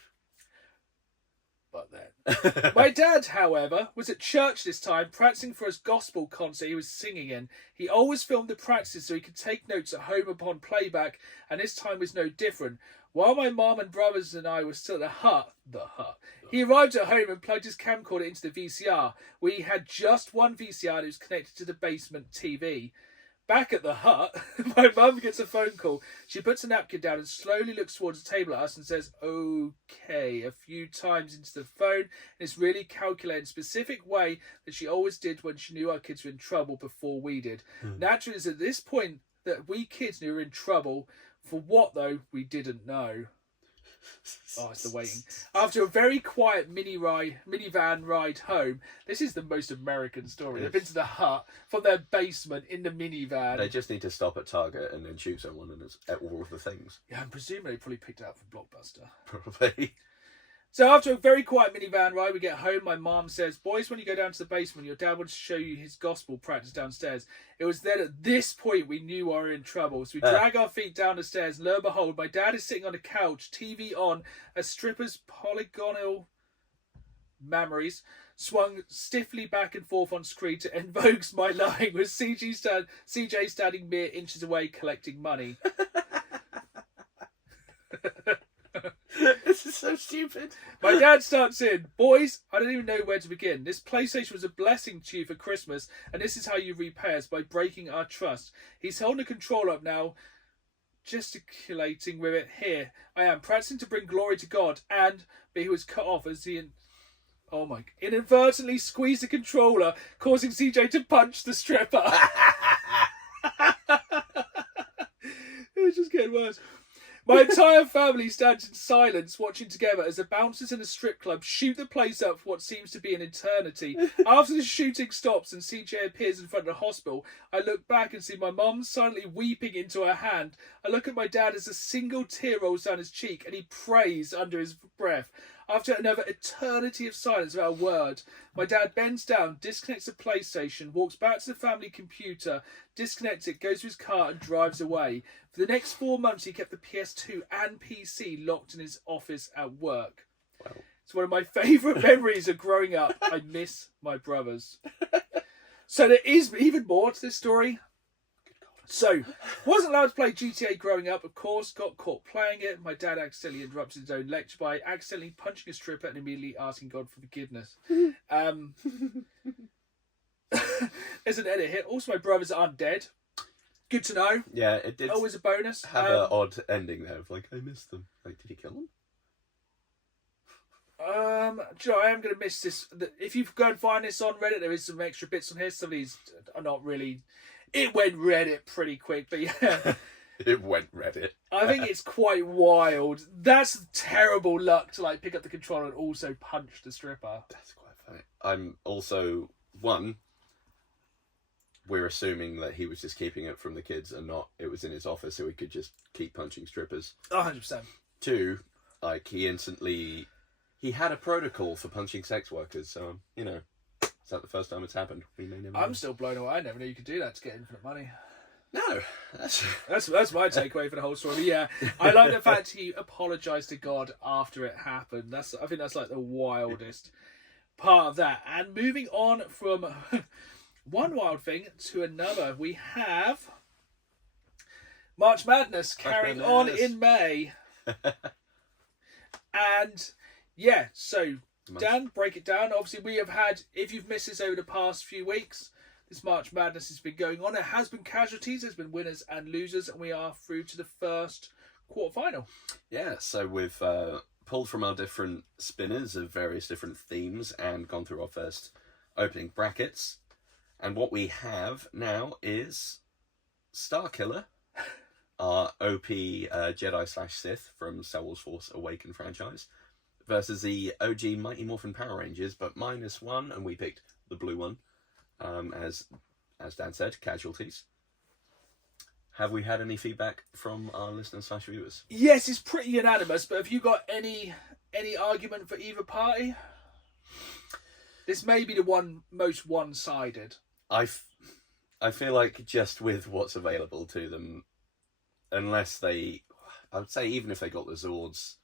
But then. My dad, however, was at church this time practicing for his gospel concert he was singing in. He always filmed the practices so he could take notes at home upon playback, and this time was no different. While my mum and brothers and I were still at the hut, he arrived at home and plugged his camcorder into the VCR. We had just one VCR that was connected to the basement TV. Back at the hut, my mum gets a phone call. She puts a napkin down and slowly looks towards the table at us and says, okay, a few times into the phone. And it's really calculated in a specific way that she always did when she knew our kids were in trouble before we did. Naturally, it's at this point that we kids knew we were in trouble. For what, though, we didn't know. Oh, it's the waiting. After a very quiet minivan ride home, this is the most American story. They've been to the hut from their basement in the minivan. They just need to stop at Target and then shoot someone and it's all of the things. Yeah, I'm presuming they probably picked it up from Blockbuster. Probably. So after a very quiet minivan ride, we get home. My mom says, boys, when you go down to the basement, your dad wants to show you his gospel practice downstairs. It was then at this point we knew we were in trouble. So we drag our feet down the stairs, and lo and behold, my dad is sitting on a couch, TV on, a stripper's polygonal memories swung stiffly back and forth on screen to invokes my lying with CJ standing mere inches away collecting money. This is so stupid. My dad starts in, boys, I don't even know where to begin. This PlayStation was a blessing to you for Christmas, and this is how you repay us, by breaking our trust. He's holding the controller up now, gesticulating with it. Here, I am, practicing to bring glory to God, but he was cut off as he inadvertently squeezed the controller, causing CJ to punch the stripper. It's just getting worse. My entire family stands in silence watching together as the bouncers in a strip club shoot the place up for what seems to be an eternity. After the shooting stops and CJ appears in front of the hospital, I look back and see my mum silently weeping into her hand. I look at my dad as a single tear rolls down his cheek and he prays under his breath. After another eternity of silence without a word, my dad bends down, disconnects the PlayStation, walks back to the family computer, disconnects it, goes to his car and drives away. For the next 4 months, he kept the PS2 and PC locked in his office at work. Wow. It's one of my favourite memories of growing up. I miss my brothers. So there is even more to this story. So, wasn't allowed to play GTA growing up, of course, got caught playing it. My dad accidentally interrupted his own lecture by accidentally punching a stripper and immediately asking God for forgiveness. There's an edit here. Also, my brothers aren't dead. Good to know. Yeah, it did. Always a bonus. Have an odd ending there of like, I missed them. Like, did he kill them? Do you know, I am going to miss this. If you go and find this on Reddit, there is some extra bits on here. Some of these are not really... It went Reddit pretty quick, but yeah. It went Reddit. I think it's quite wild. That's terrible luck to like pick up the controller and also punch the stripper. That's quite funny. I'm also, one, we're assuming that he was just keeping it from the kids and not it was in his office so he could just keep punching strippers. 100%. Two, like he had a protocol for punching sex workers, so, you know. Is that the first time it's happened? We may never know. I'm still blown away. I never knew you could do that to get infinite money. No, that's my takeaway for the whole story. But yeah, I like the fact he apologised to God after it happened. I think that's like the wildest part of that. And moving on from one wild thing to another, we have March Madness carrying on in May. And yeah, so Dan, break it down. Obviously, we have had, if you've missed this over the past few weeks, this March Madness has been going on. There has been casualties, there's been winners and losers, and we are through to the first quarterfinal. Yeah, so we've pulled from our different spinners of various different themes and gone through our first opening brackets. And what we have now is Starkiller, our OP Jedi/Sith from Star Wars Force Awakens franchise, versus the OG Mighty Morphin Power Rangers, but -1, and we picked the blue one. As Dan said, casualties. Have we had any feedback from our listeners/viewers? Yes, it's pretty unanimous, but have you got any argument for either party? This may be the most one-sided. I feel like just with what's available to them, unless I would say even if they got the Zords,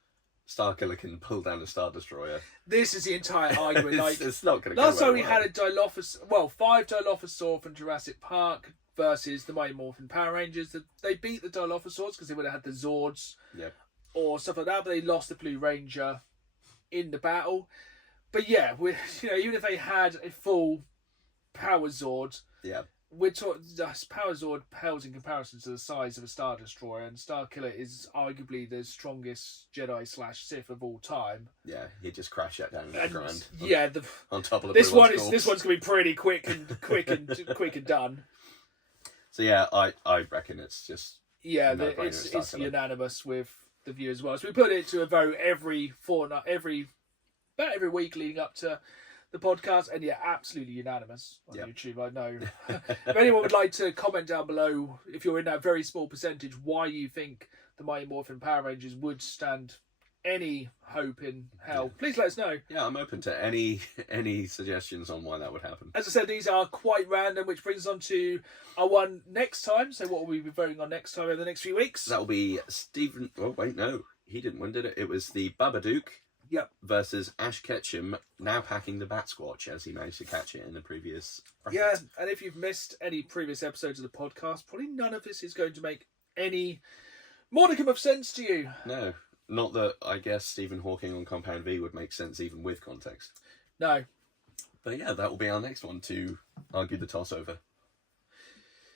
Starkiller can pull down a Star Destroyer. This is the entire argument. It's not going to go last time we well. had a 5 Dilophosaur from Jurassic Park versus the Mighty Morphin Power Rangers. They beat the Dilophosaurs because they would have had the Zords or stuff like that, but they lost the Blue Ranger in the battle. But yeah, even if they had a full Power Zord, we're talking Power Zord pales in comparison to the size of a Star Destroyer, and Starkiller is arguably the strongest Jedi/Sith of all time. Yeah, he'd just crash that down the ground. On top of the this one's gonna be pretty quick and done. So yeah, I reckon it's just it's unanimous with the view as well. So we put it to a vote every fortnight, about every week leading up to the podcast, and absolutely unanimous on YouTube. I know. If anyone would like to comment down below, if you're in that very small percentage, why you think the Mighty Morphin Power Rangers would stand any hope in hell, please let us know. Yeah, I'm open to any suggestions on why that would happen. As I said, these are quite random, which brings us on to our one next time. So what will we be voting on next time over the next few weeks? That will be Stephen... Oh, wait, no. He didn't win, did it? It was the Babadook versus Ash Ketchum, now packing the Bat Squatch, as he managed to catch it in the previous bracket. Yeah, and if you've missed any previous episodes of the podcast, probably none of this is going to make any modicum of sense to you. No. Not that I guess Stephen Hawking on Compound V would make sense even with context. No. But yeah, that will be our next one to argue the toss over.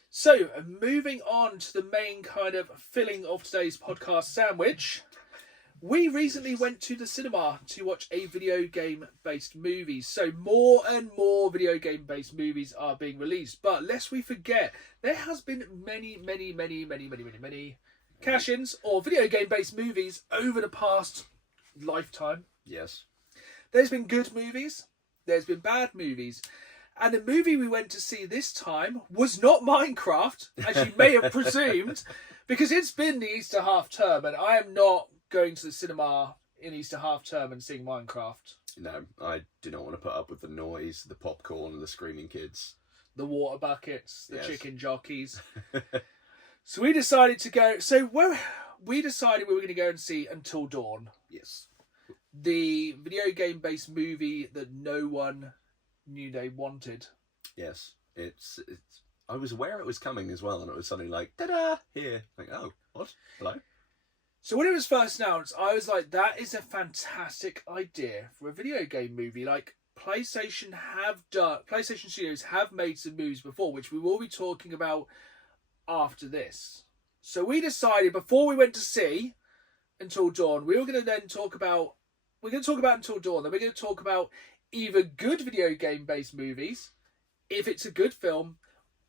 So, moving on to the main kind of filling of today's podcast sandwich. We recently went to the cinema to watch a video game-based movie. So more and more video game-based movies are being released. But lest we forget, there has been many cash-ins or video game-based movies over the past lifetime. Yes. There's been good movies, there's been bad movies. And the movie we went to see this time was not Minecraft, as you may have presumed, because it's been the Easter half term, and I am not going to the cinema in Easter half term and seeing Minecraft. No, I do not want to put up with the noise, the popcorn, and the screaming kids. The water buckets, the Yes. chicken jockeys. So we decided to go. We decided we were going to go and see Until Dawn, Yes. the video game-based movie that no one knew they wanted. Yes. It's. I was aware it was coming as well, and it was suddenly like, ta-da, here. Like, oh, what? Hello? So when it was first announced, I was like, that is a fantastic idea for a video game movie. Like, PlayStation Studios have made some moves before, which we will be talking about after this. So we decided before we went to see Until Dawn, we're going to talk about Until Dawn, then we're going to talk about either good video game based movies, if it's a good film,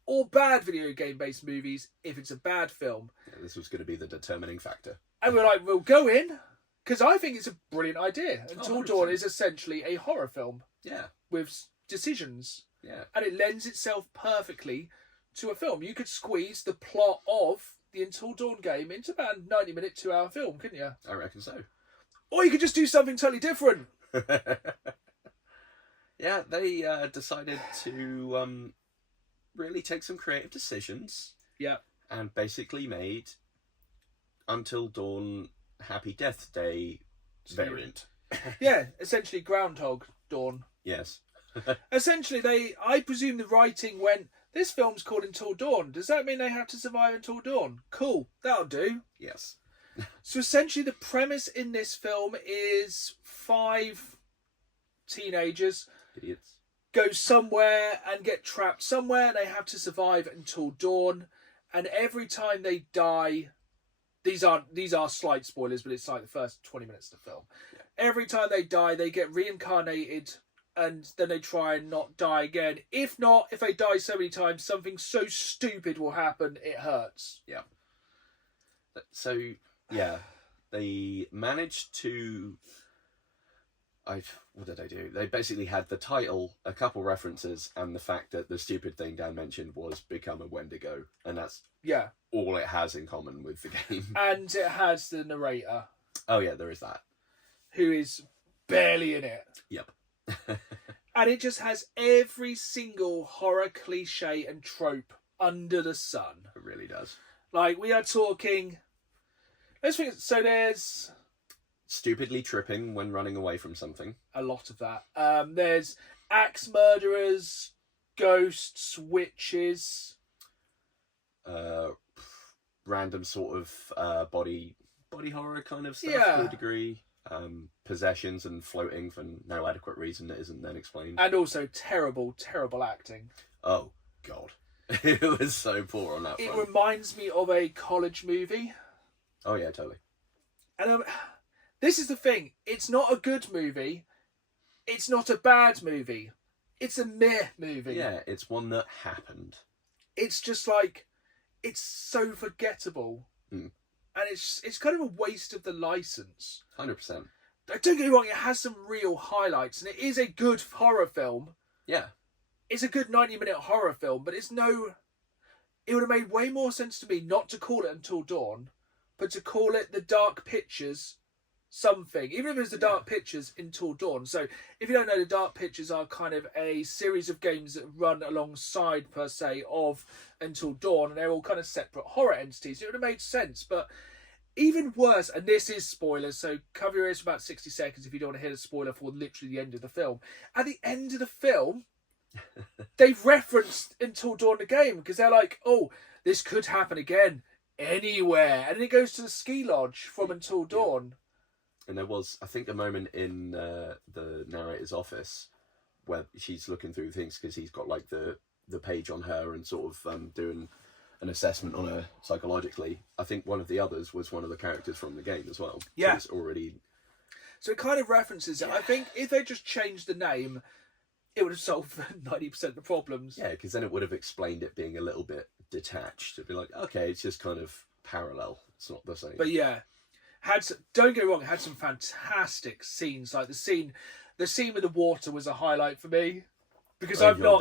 or bad video game based movies, if it's a bad film. Yeah, this was going to be the determining factor. And we're like, we'll go in, because I think it's a brilliant idea. Until 100%. Dawn is essentially a horror film Yeah. with decisions. Yeah. And it lends itself perfectly to a film. You could squeeze the plot of the Until Dawn game into about a 90-minute, 2-hour film, couldn't you? I reckon so. Or you could just do something totally different. Yeah, they decided to really take some creative decisions. Yeah. And basically made Until Dawn Happy Death Day variant. Yeah, essentially Groundhog Dawn. Yes. Essentially, I presume the writing went, this film's called Until Dawn. Does that mean they have to survive until dawn? Cool, that'll do. Yes. So essentially the premise in this film is 5 teenagers Idiots. go somewhere and get trapped somewhere, and they have to survive until dawn. And every time they die, these are slight spoilers, but it's like the first 20 minutes of the film. Yeah. Every time they die, they get reincarnated, and then they try and not die again. If they die so many times, something so stupid will happen, it hurts. Yeah. So, yeah, they managed to... what did they do? They basically had the title, a couple references, and the fact that the stupid thing Dan mentioned was become a Wendigo. And that's Yeah. all it has in common with the game. And it has the narrator, Oh, yeah, there is that. who is barely in it. Yep. And it just has every single horror cliche and trope under the sun. It really does. Like, we are talking... Let's think... So there's Stupidly tripping when running away from something. a lot of that. There's axe murderers, ghosts, witches... Random sort of body horror kind of stuff Yeah. to a degree. Possessions and floating for no adequate reason that isn't then explained. And also terrible, terrible acting. Oh, God. It was so poor on that It front. reminds me of a college movie. Oh, yeah, totally. And this is the thing. It's not a good movie. It's not a bad movie. It's a meh movie. Yeah, it's one that happened. It's just like... It's so forgettable. Mm. And it's kind of a waste of the license. 100%. Don't get me wrong, it has some real highlights, and it is a good horror film. Yeah. It's a good 90-minute horror film, but it's no... It would have made way more sense to me not to call it Until Dawn, but to call it The Dark Pictures something. Even if it was The Dark Pictures Until Dawn. So, if you don't know, The Dark Pictures are kind of a series of games that run alongside, per se, of Until Dawn, and they're all kind of separate horror entities. It would have made sense, but even worse, and this is spoilers, so cover your ears for about 60 seconds if you don't want to hear a spoiler for literally the end of the film. At the end of the film, they've referenced Until Dawn the game, because they're like, oh, this could happen again, anywhere. And then it goes to the ski lodge from Until Dawn. And there was, I think, a moment in the narrator's office where she's looking through things because he's got like the page on her and sort of doing an assessment on her psychologically. I think one of the others was one of the characters from the game as well. Yeah. So it's already... So it kind of references it. I think if they just changed the name, it would have solved 90% of the problems. Yeah, because then it would have explained it being a little bit detached. It'd be like, okay, it's just kind of parallel it's not the same. But yeah, don't get me wrong, it had some fantastic scenes. Like the scene with the water was a highlight for me. Because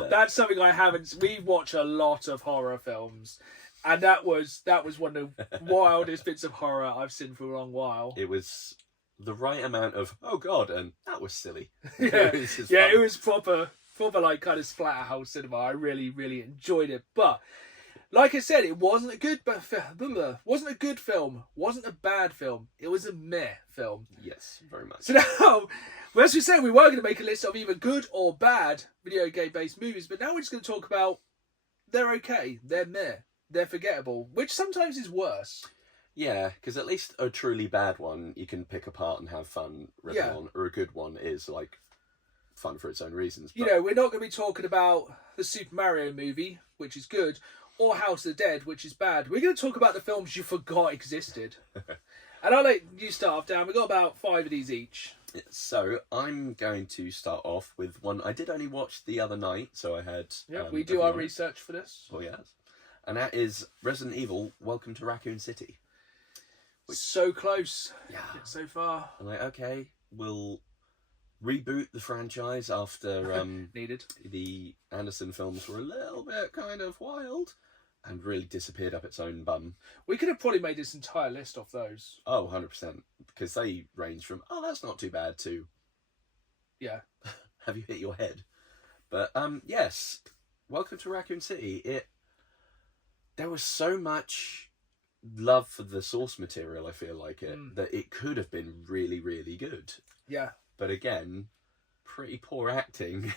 that's something I haven't. We watch a lot of horror films, and that was one of the wildest bits of horror I've seen for a long while. It was the right amount of oh god, and that was silly. It was proper like kind of splatterhouse cinema. I really enjoyed it, but like I said, it wasn't a good film, wasn't a bad film. It was a meh film. Yes, very much. So now, well, as we said, we were going to make a list of either good or bad video game based movies, but now we're just going to talk about they're okay, they're meh, they're forgettable, which sometimes is worse. Yeah, because at least a truly bad one you can pick apart and have fun ripping on, or a good one is like fun for its own reasons. But... we're not going to be talking about the Super Mario movie, which is good, or House of the Dead, which is bad. We're going to talk about the films you forgot existed. And I'll let you start off, Dan. We've got about 5 of these each. So I'm going to start off with one I did only watch the other night, so I had... Yeah, we do our research for this. Oh, yes. And that is Resident Evil, Welcome to Raccoon City. So close. Yeah. So far. I'm like, okay, we'll reboot the franchise after needed. The Anderson films were a little bit kind of wild and really disappeared up its own bum. We could have probably made this entire list off those. Oh, 100%. Because they range from, oh, that's not too bad, to... Yeah. Have you hit your head? But, yes. Welcome to Raccoon City. There was so much love for the source material, I feel like that it could have been really, really good. Yeah. But again, pretty poor acting.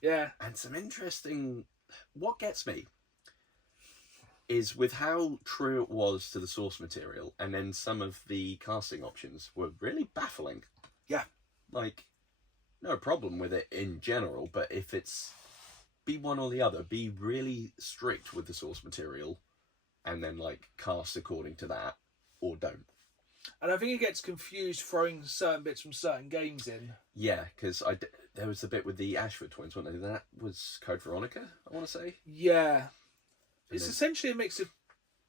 Yeah. And some interesting... What gets me is with how true it was to the source material, and then some of the casting options were really baffling. Yeah. Like, no problem with it in general, but if it's be one or the other, be really strict with the source material, and then, like, cast according to that, or don't. And I think it gets confused throwing certain bits from certain games in. Yeah, because there was the bit with the Ashford twins, wasn't there? That was Code Veronica, I want to say. Yeah. It's essentially a mix of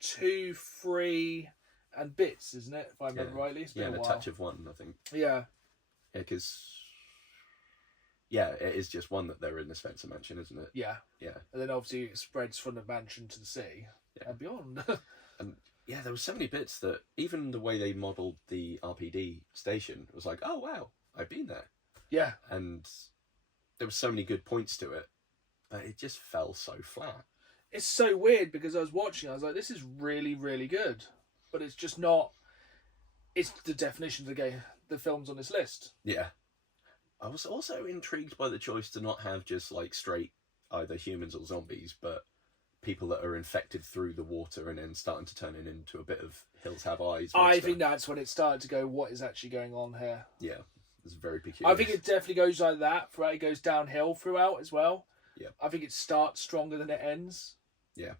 2, 3, and bits, isn't it? If I remember rightly. It's been and a a while. touch of one, I think. Yeah. Yeah, because... Yeah, it is just one that they're in the Spencer Mansion, isn't it? Yeah. Yeah. And then obviously it spreads from the mansion to the sea and beyond. And yeah, there were so many bits that even the way they modelled the RPD station was like, oh wow, I've been there. Yeah. And there were so many good points to it, but it just fell so flat. It's so weird because I was watching, I was like, this is really, really good. But it's just not... It's the definition of the game, the films on this list. Yeah. I was also intrigued by the choice to not have just like straight either humans or zombies, but people that are infected through the water and then starting to turn it into a bit of Hills Have Eyes. I think that's when it started to go, what is actually going on here? Yeah, it's very peculiar. I think it definitely goes like that throughout. It goes downhill throughout as well. Yeah. I think it starts stronger than it ends. Yeah.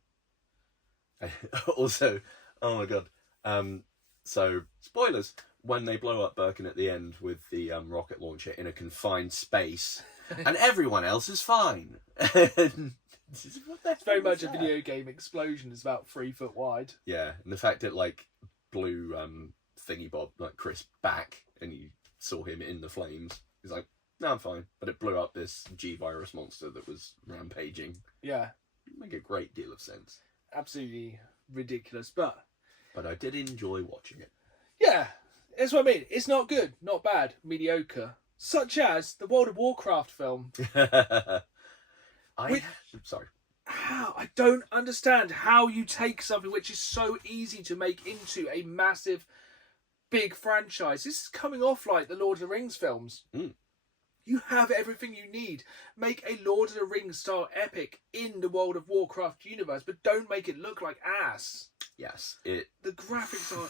Also, oh my god. So, spoilers. When they blow up Birkin at the end with the rocket launcher in a confined space, and everyone else is fine. It's very much a video game explosion. It's about 3 foot wide. Yeah, and the fact it like blew Thingy Bob, like Chris, back, and you saw him in the flames. He's like, no, I'm fine. But it blew up this G-virus monster that was rampaging. Yeah. Make a great deal of sense. Absolutely ridiculous, but I did enjoy watching it. Yeah, that's what I mean. It's not good, not bad, mediocre. Such as the World of Warcraft film. Sorry. How I don't understand how you take something which is so easy to make into a massive, big franchise. This is coming off like the Lord of the Rings films. Mm. You have everything you need. Make a Lord of the Rings style epic in the World of Warcraft universe, but don't make it look like ass. Yes, the graphics are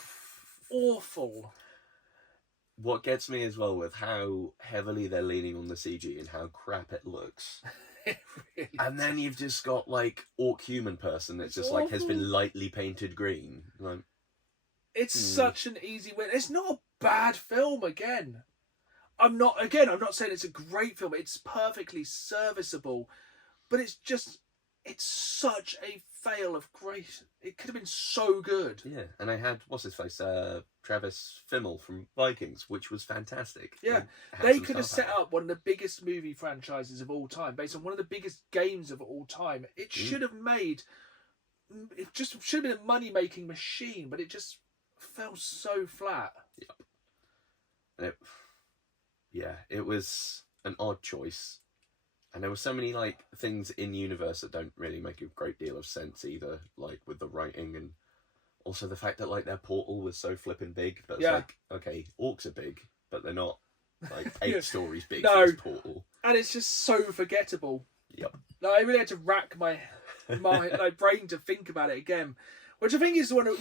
awful. What gets me as well with how heavily they're leaning on the CG and how crap it looks. It really and then you've just got like orc human person that's just like has been lightly painted green. Like, it's such an easy win. It's not a bad film again. I'm not saying it's a great film. It's perfectly serviceable, but it's it's such a fail of grace. It could have been so good. Yeah, and they had what's his face, Travis Fimmel from Vikings, which was fantastic. Yeah, And had they some could have star set power. up one of the biggest movie franchises of all time based on one of the biggest games of all time. It should have made. It just should have been a money-making machine, but it just fell so flat. And it was an odd choice. And there were so many like things in universe that don't really make a great deal of sense either, like with the writing and also the fact that like their portal was so flippin' big. But it's like, okay, orcs are big, but they're not like 8 stories big for this portal. And it's just so forgettable. Yep. Like, I really had to rack my like brain to think about it again, which I think is one of,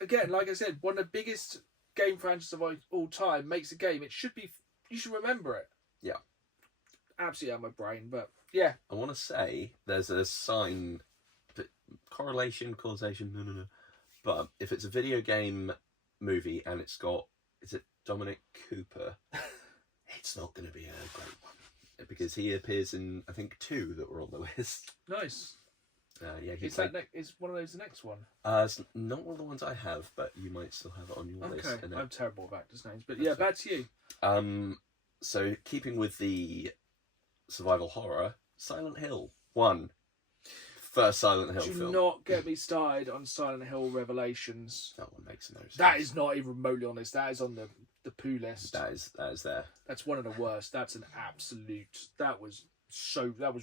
again, like I said, one of the biggest game franchises of all time. Makes a game, you should remember it. Yeah. Absolutely out of my brain, but yeah. I want to say there's a sign, causation, no. But if it's a video game movie and it's got, is it Dominic Cooper? It's not going to be a great one because he appears in, I think, 2 that were on the list. Nice. Yeah, Is one of those the next one? It's not one of the ones I have, but you might still have it on your list. Okay, I'm terrible with actors' names, but yeah, back to you. So keeping with the survival horror, Silent Hill 1. First Silent Hill film. Do not get me started on Silent Hill Revelations. That one makes no sense. That is not even remotely on this. That is on the poo list. That is there. That's one of the worst. That's an absolute. That was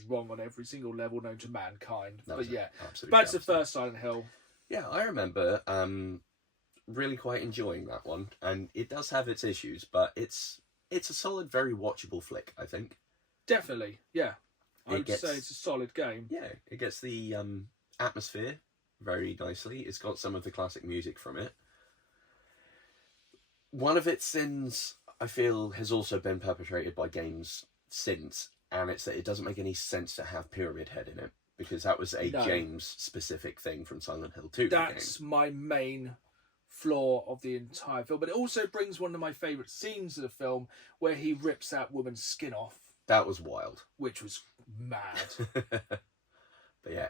wrong on every single level known to mankind. But yeah, back to the first Silent Hill. Yeah, I remember really quite enjoying that one, and it does have its issues, but it's a solid, very watchable flick, I think. Definitely, yeah. I would say it's a solid game. Yeah, it gets the atmosphere very nicely. It's got some of the classic music from it. One of its sins, I feel, has also been perpetrated by games since, and it's that it doesn't make any sense to have Pyramid Head in it, because that was a James-specific thing from Silent Hill 2. That's my main flaw of the entire film, but it also brings one of my favourite scenes of the film where he rips that woman's skin off. That was wild. Which was mad. But yeah,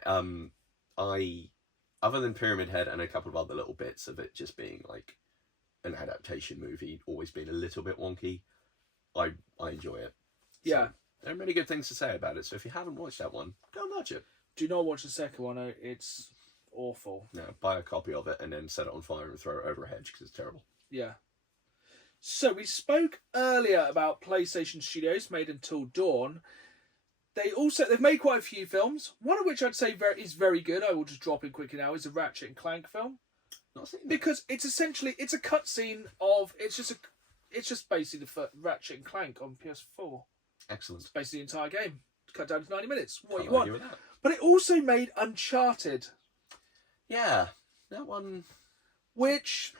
other than Pyramid Head and a couple of other little bits of it just being like an adaptation movie, always being a little bit wonky, I enjoy it. Yeah. So, there are many good things to say about it, so if you haven't watched that one, go and watch it. Do not watch the second one, it's awful. No, buy a copy of it and then set it on fire and throw it over a hedge, because it's terrible. Yeah. So we spoke earlier about PlayStation Studios made Until Dawn. They've made quite a few films. One of which I'd say is very good. I will just drop in quickly now. Is a Ratchet and Clank film. Not seen that. Because it's a cutscene of it's just basically the Ratchet and Clank on PS4. Excellent. It's basically the entire game. Cut down to 90 minutes. What Can't you want? argue with that. But it also made Uncharted. Yeah, that one. Which,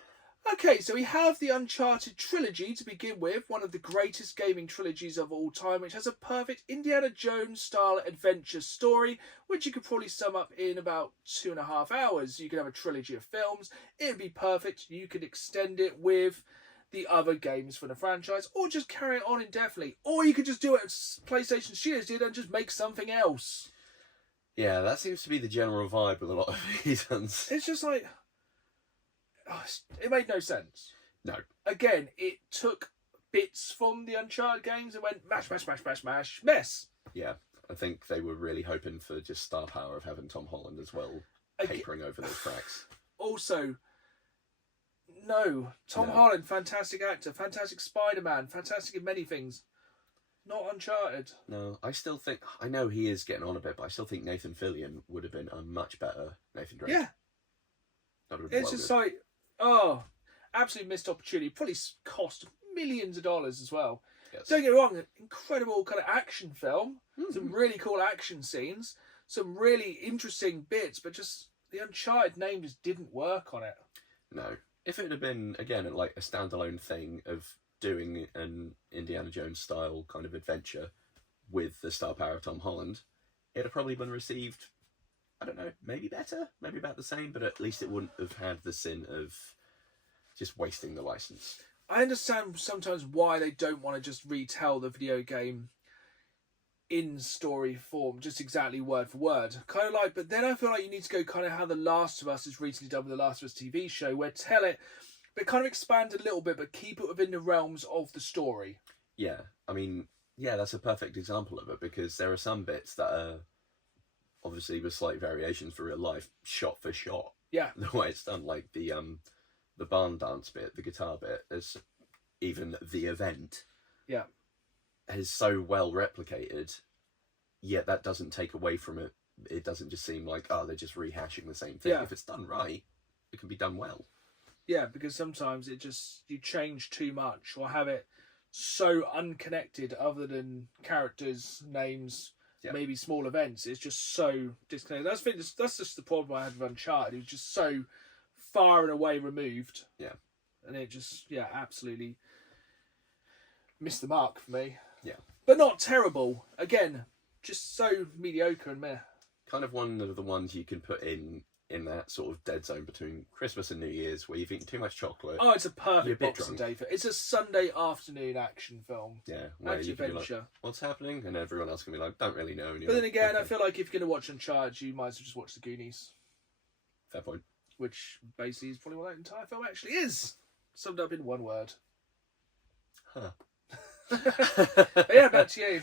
okay, so we have the Uncharted trilogy to begin with, one of the greatest gaming trilogies of all time, which has a perfect Indiana Jones style adventure story, which you could probably sum up in about 2.5 hours. You could have a trilogy of films. It would be perfect. You could extend it with the other games for the franchise, or just carry it on indefinitely. Or you could just do it as PlayStation Studios did and just make something else. Yeah, that seems to be the general vibe with a lot of these ones. It's just like, it made no sense. No. Again, it took bits from the Uncharted games and went mash, mess. Yeah, I think they were really hoping for just star power of having Tom Holland as well, papering over those tracks. Also, no. Tom Holland, fantastic actor, fantastic Spider-Man, fantastic in many things. Not Uncharted. No, I still think, I know he is getting on a bit, but I still think Nathan Fillion would have been a much better Nathan Drake. Yeah. It's just like, absolutely missed opportunity. Probably cost millions of dollars as well. Yes. Don't get me wrong, incredible kind of action film. Some really cool action scenes. Some really interesting bits, but just the Uncharted name just didn't work on it. No. If it had been, again, like a standalone thing of doing an Indiana Jones style kind of adventure with the star power of Tom Holland, it'd have probably been received, I don't know, maybe better, maybe about the same, but at least it wouldn't have had the sin of just wasting the license. I understand sometimes why they don't want to just retell the video game in story form, just exactly word for word. Kind of like, but then I feel like you need to go kind of how The Last of Us has recently done with The Last of Us TV show, where tell it, but kind of expand a little bit, but keep it within the realms of the story. Yeah, I mean, yeah, that's a perfect example of it, because there are some bits that are obviously with slight variations for real life, shot for shot. Yeah. The way it's done, like the barn dance bit, the guitar bit, is even the event. Yeah. Is so well replicated, yet that doesn't take away from it. It doesn't just seem like, oh, they're just rehashing the same thing. Yeah. If it's done right, it can be done well. Yeah, because sometimes you change too much or have it so unconnected other than characters, names, maybe small events. It's just so disconnected. That's just the problem I had with Uncharted. It was just so far and away removed. Yeah. And it just, absolutely missed the mark for me. Yeah. But not terrible. Again, just so mediocre and meh. Kind of one of the ones you can put in that sort of dead zone between Christmas and New Year's, where you've eaten too much chocolate. Oh, it's a perfect You're a bit Boxing drunk. Day. It's a Sunday afternoon action film. Yeah, where Action you can be like, adventure. what's happening? And everyone else can be like, don't really know. And you're But then like, again, okay. I feel like if you're going to watch Uncharted, you might as well just watch The Goonies. Fair point. Which basically is probably what that entire film actually is. Summed up in one word. Huh. But yeah, back to you.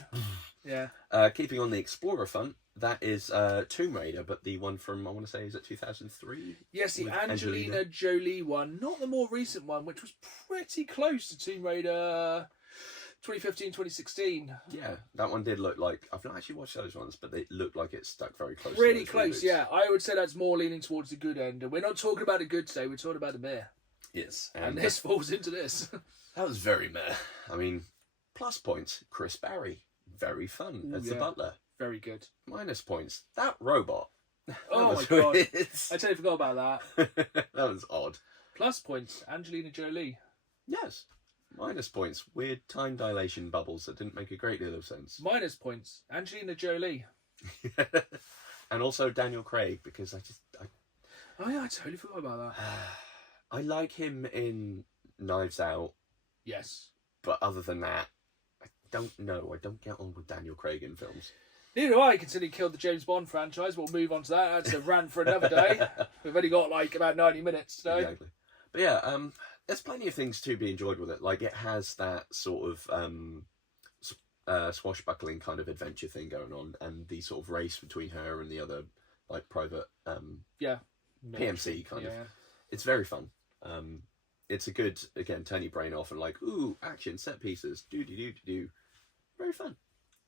Yeah. Keeping on the Explorer front, that is Tomb Raider, but the one from, I want to say, is it 2003? Yes, the With Angelina Jolie one. Not the more recent one, which was pretty close to Tomb Raider 2015, 2016. Yeah, that one did look like, I've not actually watched those ones, but they looked like it stuck very close. Really to those close, reboots. yeah. I would say that's more leaning towards the good end. And we're not talking about the good today, we're talking about the meh. Yes. And this falls into this. That was very meh. I mean, plus points, Chris Barry. Very fun as the butler. Very good. Minus points, that robot. Oh my god. I totally forgot about that. That was odd. Plus points, Angelina Jolie. Yes. Minus points, weird time dilation bubbles that didn't make a great deal of sense. Minus points, Angelina Jolie. And also Daniel Craig, because Oh yeah, I totally forgot about that. I like him in Knives Out, Yes. but other than that, I don't know. I don't get on with Daniel Craig in films. Neither do I, considering he killed the James Bond franchise. We'll move on to that. That's a rant for another day. We've only got like about 90 minutes today. Exactly. But yeah, there's plenty of things to be enjoyed with it. Like, it has that sort of swashbuckling kind of adventure thing going on, and the sort of race between her and the other like private PMC kind of. It's very fun. It's a good, again, turn your brain off and like, ooh, action, set pieces, do. Very fun.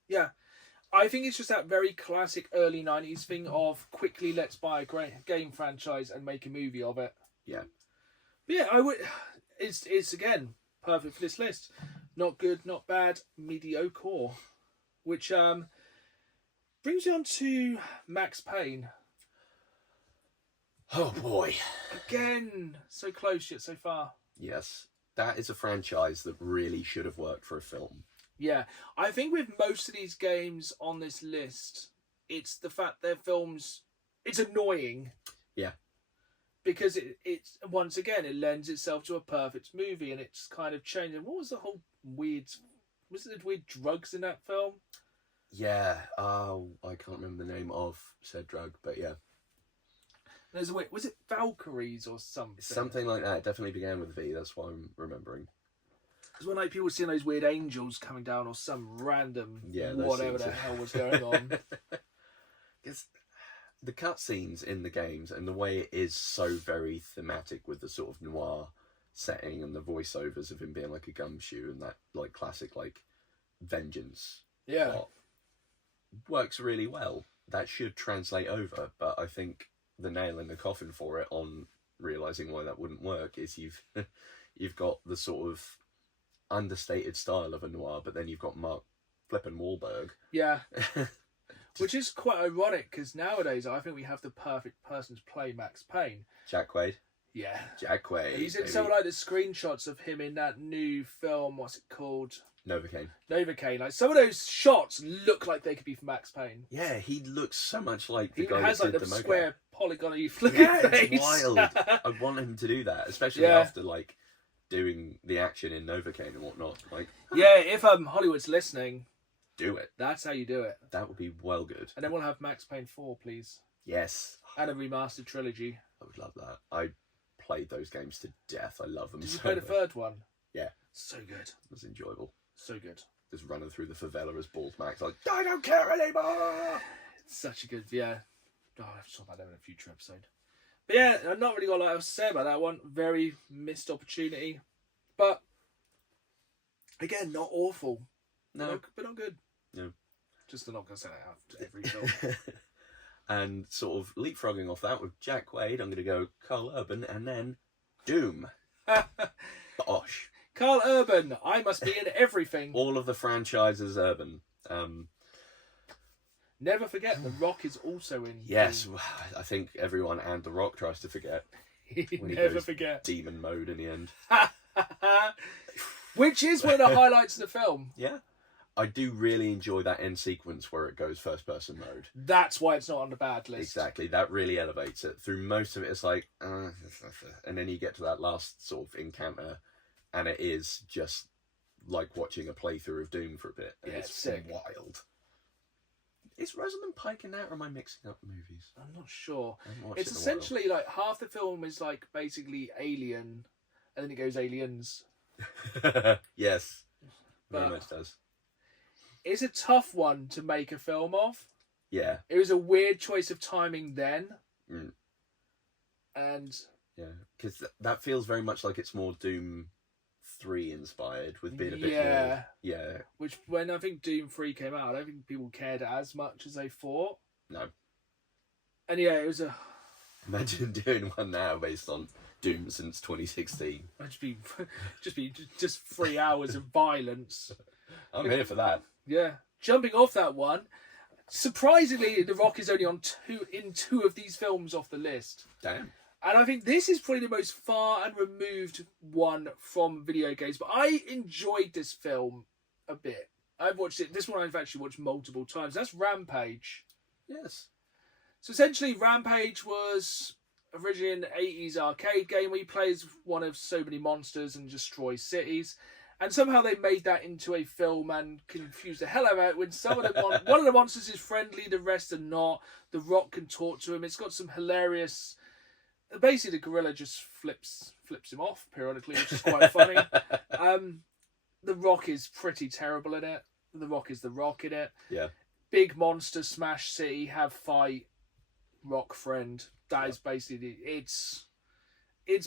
Yeah. I think it's just that very classic early 90s thing of quickly let's buy a great game franchise and make a movie of it. Yeah. But yeah, it's again perfect for this list. Not good, not bad, mediocre. Which brings you on to Max Payne. Oh boy. Again, so close yet so far. Yes. That is a franchise that really should have worked for a film. Yeah, I think with most of these games on this list, it's the fact they're films. It's annoying. Yeah. Because it's once again it lends itself to a perfect movie, and it's kind of changing. What was the whole weird? Was it the weird drugs in that film? Yeah. Oh, I can't remember the name of said drug, but yeah. There's a was it Valkyries or something? Something like that. It definitely began with V. That's what I'm remembering. Because when like people seeing those weird angels coming down or some random whatever the hell was going on. Because the cutscenes in the games and the way it is so very thematic with the sort of noir setting and the voiceovers of him being like a gumshoe and that like classic like vengeance plot works really well. That should translate over, but I think the nail in the coffin for it on realizing why that wouldn't work is you've got the sort of understated style of a noir, but then you've got Mark flippin' Wahlberg. Yeah. Which is quite ironic because nowadays I think we have the perfect person to play Max Payne. Jack Quaid. Yeah. Jack Quaid. He's in some like the screenshots of him in that new film. What's it called? Novocaine. Novocaine. Like some of those shots look like they could be for Max Payne. Yeah, he looks so much like the he guy has that like did the the square polygony flippy Yeah, face. it's wild. I want him to do that, especially after like doing the action in Novocaine and whatnot. Like, yeah, if Hollywood's listening, do it. That's how you do it. That would be well good. And then we'll have Max Payne 4, please. Yes. And a remastered trilogy. I would love that. I played those games to death. I love them. Did you so play the much. third one? Yeah. So good. It was enjoyable. So good. Just running through the favela as Bald Max, like, I don't care anymore! Such a good, yeah. Oh, I've talked about that in a future episode. But yeah, I've not really got a lot else to say about that one. Very missed opportunity. But, again, not awful. No. But not good. No. Just not going to say that after every film. And sort of leapfrogging off that with Jack Quaid, I'm going to go Carl Urban and then Doom. Bosh. Carl Urban, I must be in everything. All of the franchises Urban. Never forget, The Rock is also in. Yes, I think everyone and The Rock tries to forget. When he Never goes forget. demon mode in the end. Which is one of the highlights of the film. Yeah. I do really enjoy that end sequence where it goes first person mode. That's why it's not on the bad list. Exactly. That really elevates it. Through most of it, it's like, and then you get to that last sort of encounter, and it is just like watching a playthrough of Doom for a bit. And Yeah, it's sick. wild. Is Rosamund Pike in that, or am I mixing up movies? I'm not sure. I haven't watched It's it in a while. essentially like half the film is like basically Alien, and then it goes Aliens. Yes. Very But- much does. It's a tough one to make a film of. Yeah. It was a weird choice of timing then. Mm. And Yeah. Because that feels very much like it's more Doom 3 inspired, with being a bit Yeah. more... Yeah. which when I think Doom 3 came out, I don't think people cared as much as they thought. No. And yeah, it was a... Imagine doing one now based on Doom since 2016. It'd just 3 hours of violence. I'm here for that. Yeah. Jumping off that one, surprisingly, The Rock is only on two of these films off the list. Damn. And I think this is probably the most far and removed one from video games. But I enjoyed this film a bit. I've watched it. This one I've actually watched multiple times. That's Rampage. Yes. So essentially, Rampage was originally an 80s arcade game where you play as one of so many monsters and destroy cities. And somehow they made that into a film and confused the hell out of it when one of the monsters is friendly, the rest are not. The Rock can talk to him. It's got some hilarious... Basically, the gorilla just flips him off periodically, which is quite funny. The Rock is pretty terrible in it. The Rock is the Rock in it. Yeah. Big monster smash city, have fight, Rock friend. That is basically it's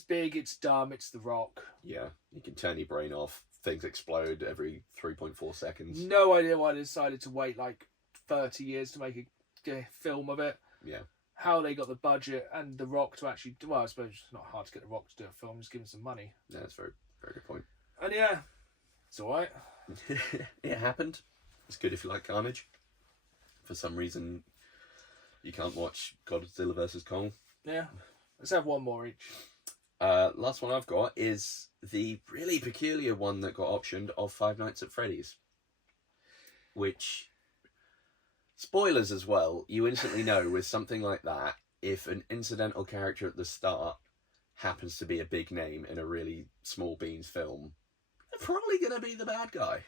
big, it's dumb, it's the Rock. Yeah. You can turn your brain off. Things explode every 3.4 seconds. No idea why they decided to wait like 30 years to make a film of it. Yeah. How they got the budget and the Rock to actually... Well, I suppose it's not hard to get the Rock to do a film. Just give him some money. Yeah, that's a very, very good point. And yeah, it's all right. It happened. It's good if you like Carnage. For some reason, you can't watch Godzilla vs. Kong. Yeah. Let's have one more each. Last one I've got is the really peculiar one that got optioned of Five Nights at Freddy's. Which, spoilers as well, you instantly know with something like that, if an incidental character at the start happens to be a big name in a really small beans film, they're probably going to be the bad guy.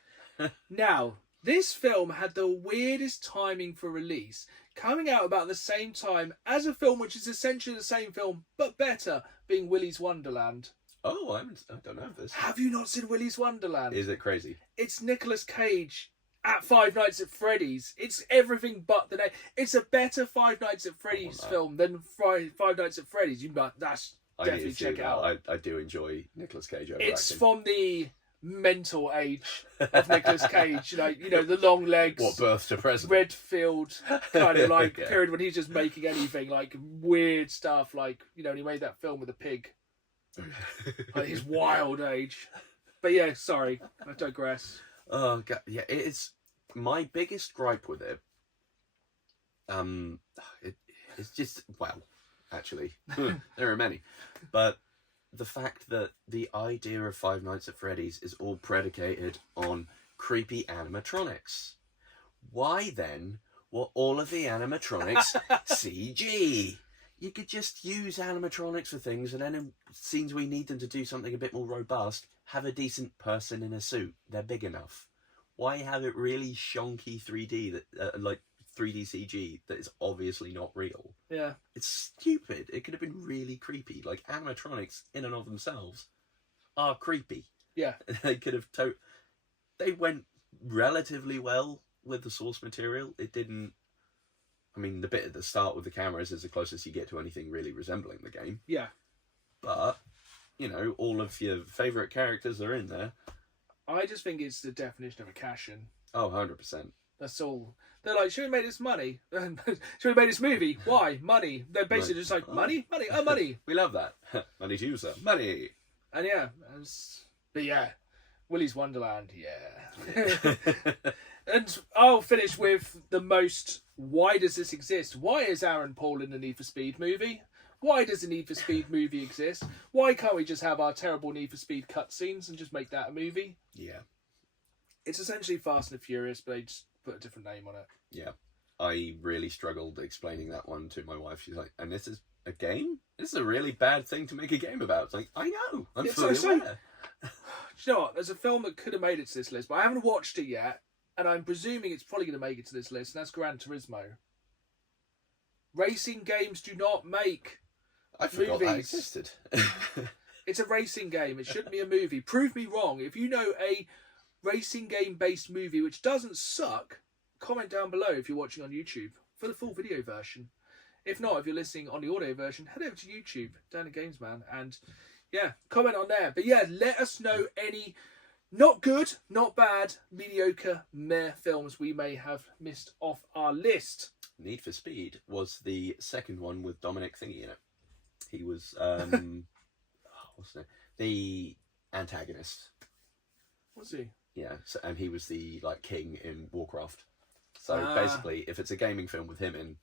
Now, this film had the weirdest timing for release, coming out about the same time as a film which is essentially the same film, but better, being Willy's Wonderland. Oh, I don't know this. Have you not seen Willy's Wonderland? Is it crazy? It's Nicolas Cage at Five Nights at Freddy's. It's everything but the name. It's a better Five Nights at Freddy's film than Five Nights at Freddy's. That's definitely check it out. I do enjoy Nicolas Cage. It's from the mental age of Nicolas Cage, the long legs, What, Birth to Present? Redfield kind of like Yeah. period when he's just making anything like weird stuff, like he made that film with a pig, like his wild age. But yeah, sorry, I digress. Oh God, yeah, it's my biggest gripe with it. It's just actually, there are many, but the fact that the idea of Five Nights at Freddy's is all predicated on creepy animatronics. Why then were all of the animatronics CG? You could just use animatronics for things, and then in scenes we need them to do something a bit more robust, have a decent person in a suit. They're big enough. Why have it really shonky 3D that like 3D CG that is obviously not real? Yeah. It's stupid. It could have been really creepy. Like animatronics in and of themselves are creepy. Yeah. They could have they went relatively well with the source material. It didn't. I mean, the bit at the start with the cameras is the closest you get to anything really resembling the game. Yeah. But, you know, all of your favourite characters are in there. I just think it's the definition of a cash-in. Oh, 100%. That's all. They're like, should we make this money? Should we make this movie? Why? Money. They're basically just like, money? Money? Oh, money. We love that. Money to you, sir. Money. And yeah. But yeah. Willy's Wonderland, yeah. And I'll finish with the most, why does this exist? Why is Aaron Paul in the Need for Speed movie? Why does the Need for Speed movie exist? Why can't we just have our terrible Need for Speed cutscenes and just make that a movie? Yeah. It's essentially Fast and the Furious, but they just put a different name on it. Yeah. I really struggled explaining that one to my wife. She's like, and this is a game? This is a really bad thing to make a game about. It's like, I know. I'm fully aware. Do you know what? There's a film that could have made it to this list, but I haven't watched it yet, and I'm presuming it's probably going to make it to this list, and that's Gran Turismo. Racing games do not make I forgot movies. that existed. It's a racing game. It shouldn't be a movie. Prove me wrong. If you know a racing game-based movie which doesn't suck, comment down below if you're watching on YouTube for the full video version. If not, if you're listening on the audio version, head over to YouTube, Dan and Games Man, and yeah, comment on there. But yeah, let us know any not good, not bad, mediocre, meh films we may have missed off our list. Need for Speed was the second one with Dominic Thingy in it. He was what's the name? The antagonist. Was he? Yeah, so, and he was the like king in Warcraft. So basically, if it's a gaming film with him in,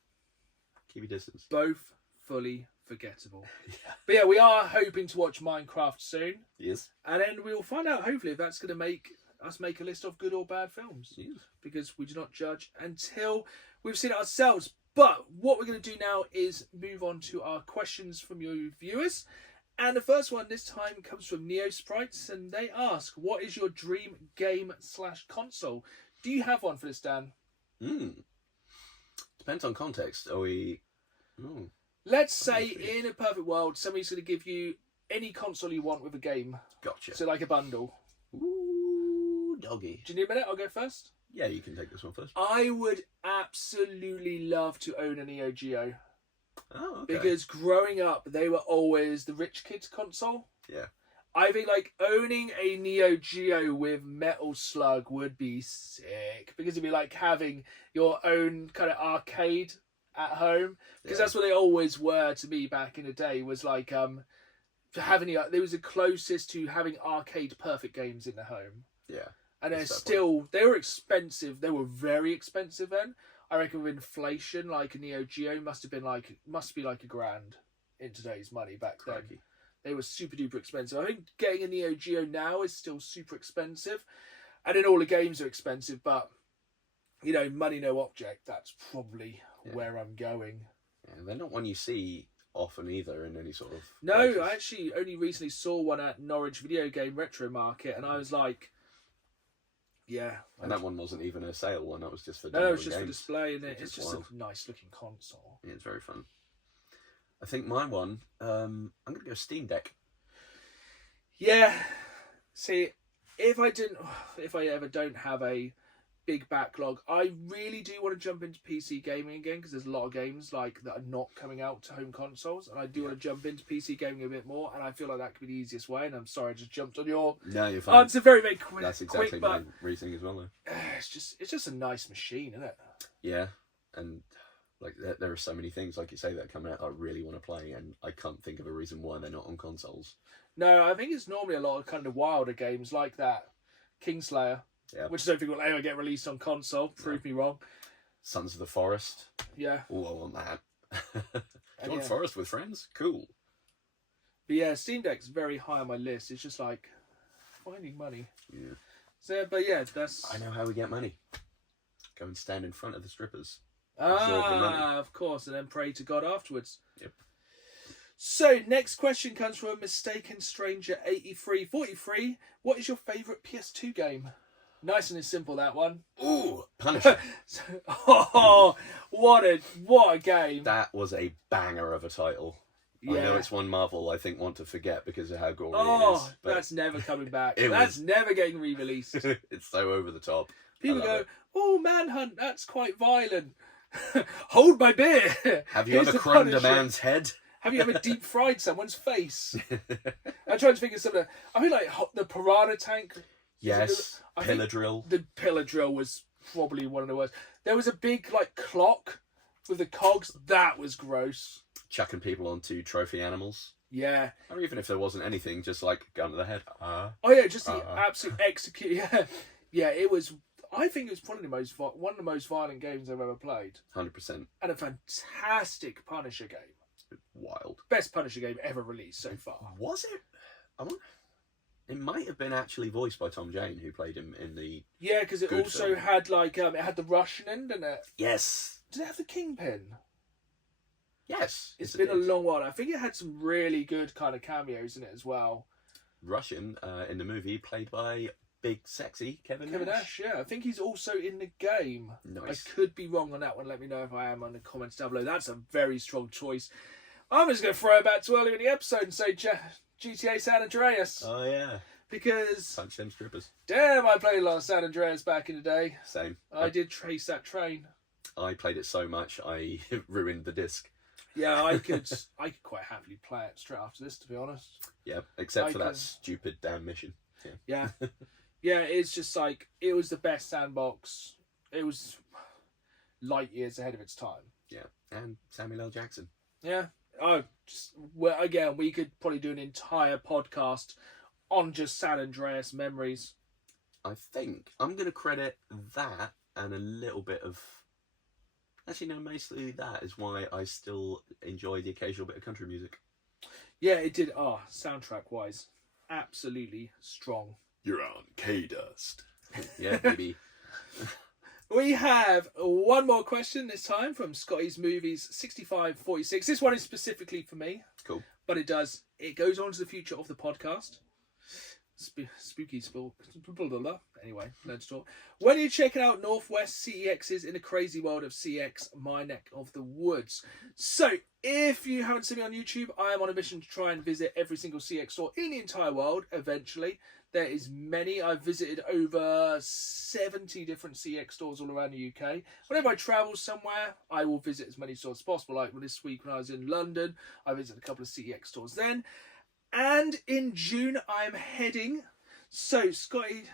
keep your distance. Both fully forgettable. Yeah. But yeah, we are hoping to watch Minecraft soon. Yes. And then we'll find out, hopefully, if that's going to make us make a list of good or bad films. Yes. Because we do not judge until we've seen it ourselves. But what we're going to do now is move on to our questions from you viewers. And the first one this time comes from Neo Sprites, and they ask, what is your dream game/console? Do you have one for this, Dan? Depends on context. Are we... Ooh. Let's say in a perfect world, somebody's going to give you any console you want with a game. Gotcha. So like a bundle. Ooh, doggy. Do you need a minute? I'll go first. Yeah, you can take this one first. I would absolutely love to own a Neo Geo. Oh, okay. Because growing up, they were always the rich kids console. Yeah. I think like owning a Neo Geo with Metal Slug would be sick. Because it'd be like having your own kind of arcade at home. Because that's what they always were to me back in the day. Was like having they was the closest to having arcade perfect games in the home. Yeah. And they were expensive. They were very expensive then. I reckon with inflation, like a Neo Geo must be like $1,000 in today's money back then. Crikey. They were super duper expensive. I think getting a Neo Geo now is still super expensive. And then all the games are expensive, but you know, money no object, that's probably where I'm going. Yeah, they're not one you see often either in any sort of... No, places. I actually only recently saw one at Norwich Video Game Retro Market, and I was like, yeah. And that one wasn't even a sale one, that was just for No, it was just games. for display, and it's just wild. a nice looking console. Yeah, it's very fun. I think my one, I'm going to go Steam Deck. Yeah. See, if I ever don't have a big backlog, I really do want to jump into PC gaming again, because there's a lot of games like that are not coming out to home consoles, and I do want to jump into PC gaming a bit more, and I feel like that could be the easiest way. And I'm sorry I just jumped on your No, you're fine. answer very very quick. That's exactly but my reasoning as well, though. it's just a nice machine, isn't it? Yeah, and like there are so many things, like you say, that are coming out I really want to play, and I can't think of a reason why they're not on consoles. No, I think it's normally a lot of kind of wilder games like that. Kingslayer. Yeah. Which I don't think will ever get released on console. Prove me wrong. Sons of the Forest. Yeah. Oh, I want that. Do you want Forest with friends? Cool. But yeah, Steam Deck's very high on my list. It's just like finding money. Yeah. So, but yeah, that's... I know how we get money. Go and stand in front of the strippers. Absorb the money. Of course, and then pray to God afterwards. Yep. So, next question comes from Mistaken Stranger 8343. What is your favourite PS2 game? Nice and simple, that one. Ooh, Punisher. Oh, what a game. That was a banger of a title. Yeah. I know it's one Marvel I think want to forget because of how gory Oh, it is. But that's never coming back. It That's was- never getting re-released. it's so over the top. People I love go, it. oh, Manhunt, that's quite violent. Hold my beer. Have you Here's ever the crumbed a Punisher. man's head? Have you ever deep fried someone's face? I'm trying to think of something. I feel like the piranha tank. Yes. I Pillar think drill. The pillar drill was probably one of the worst. There was a big like clock with the cogs. That was gross. Chucking people onto trophy animals. Yeah. Or even if there wasn't anything, just like gun to the head. Oh yeah, just the absolute execute. Yeah, yeah. It was. I think it was probably one of the most violent games I've ever played, 100% and a fantastic Punisher game. wild. Best Punisher game ever released so far. Was it? It might have been actually voiced by Tom Jane, who played him in the... Yeah, because it Good also film. had like it had the Russian end, didn't it? Yes. Did it have the Kingpin? Yes. It's yes, it been a did. long while. I think it had some really good kind of cameos in it as well. Russian in the movie, played by big, sexy Kevin Kevin Nash. Nash, yeah. I think he's also in the game. Nice. I could be wrong on that one. Let me know if I am on the comments down below. That's a very strong choice. I'm just going to throw it back to earlier in the episode and say GTA San Andreas. Oh, yeah. Because, Punch them strippers. damn, I played a lot of San Andreas back in the day. Same. I did trace that train. I played it so much, I ruined the disc. Yeah, I could quite happily play it straight after this, to be honest. Yeah, except I for that can- stupid damn mission. Yeah. Yeah, it's just like, it was the best sandbox. It was light years ahead of its time. Yeah, and Samuel L. Jackson. Yeah. Oh, well, again, we could probably do an entire podcast on just San Andreas memories. I think I'm going to credit that and a little bit of... Actually, no, mostly that is why I still enjoy the occasional bit of country music. Yeah, it did. Oh, soundtrack-wise, absolutely strong. You're on K-Dust. Yeah, maybe. We have one more question this time from Scotty's Movies 6546. This one is specifically for me. Cool. But it goes on to the future of the podcast. Spooky spill. Anyway, let's talk. When are you checking out Northwest CEXs in the crazy world of CX, my neck of the woods? So, if you haven't seen me on YouTube, I am on a mission to try and visit every single CX store in the entire world eventually. There is many. I've visited over 70 different CX stores all around the UK. Whenever I travel somewhere, I will visit as many stores as possible. Like this week when I was in London, I visited a couple of CX stores then. And in June, I'm heading. So, Scotty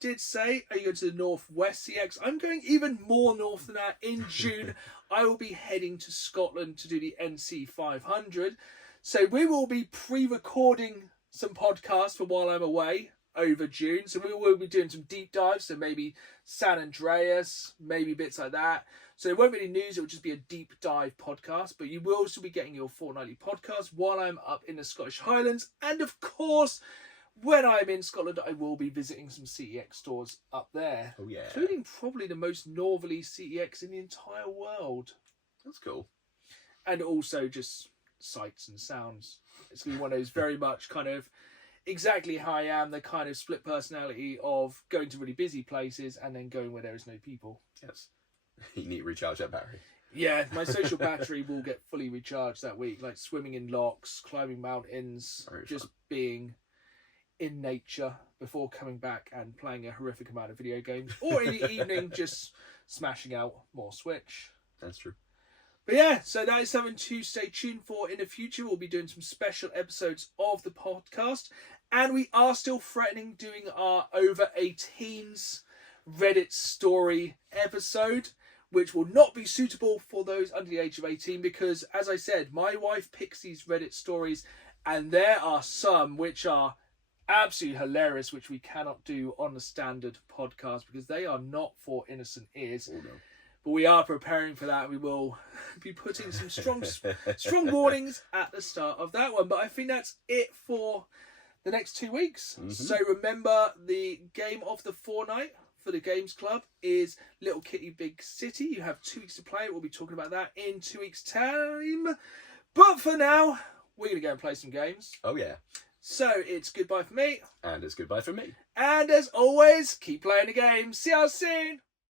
did say, are you going to the Northwest CX? I'm going even more north than that. In June, I will be heading to Scotland to do the NC 500. So, we will be pre-recording some podcasts for while I'm away over June. So, we will be doing some deep dives. So, maybe San Andreas, maybe bits like that. So, it won't be any news. It will just be a deep dive podcast. But you will also be getting your fortnightly podcast while I'm up in the Scottish Highlands. And, of course, when I'm in Scotland, I will be visiting some CEX stores up there. Oh, yeah. Including probably the most northerly CEX in the entire world. That's cool. And also just sights and sounds. It's going to be one of those very much kind of exactly how I am, the kind of split personality of going to really busy places and then going where there is no people. Yes. You need to recharge that battery. Yeah, my social battery will get fully recharged that week, like swimming in locks, climbing mountains, Very just fun. being in nature before coming back and playing a horrific amount of video games. Or in the evening, just smashing out more Switch. That's true. But yeah, so that is something to stay tuned for in the future. We'll be doing some special episodes of the podcast. And we are still threatening doing our over 18s Reddit story episode, which will not be suitable for those under the age of 18 because, as I said, my wife picks these Reddit stories and there are some which are absolutely hilarious, which we cannot do on the standard podcast because they are not for innocent ears. Oh, no. But we are preparing for that. We will be putting some strong warnings at the start of that one. But I think that's it for the next 2 weeks. Mhm. So remember, the game of the fortnight for the Games Club is Little Kitty Big City. You have 2 weeks to play it. We'll be talking about that in 2 weeks' time. But for now, we're going to go and play some games. Oh, yeah. So it's goodbye for me. And it's goodbye from me. And as always, keep playing the game. See you soon.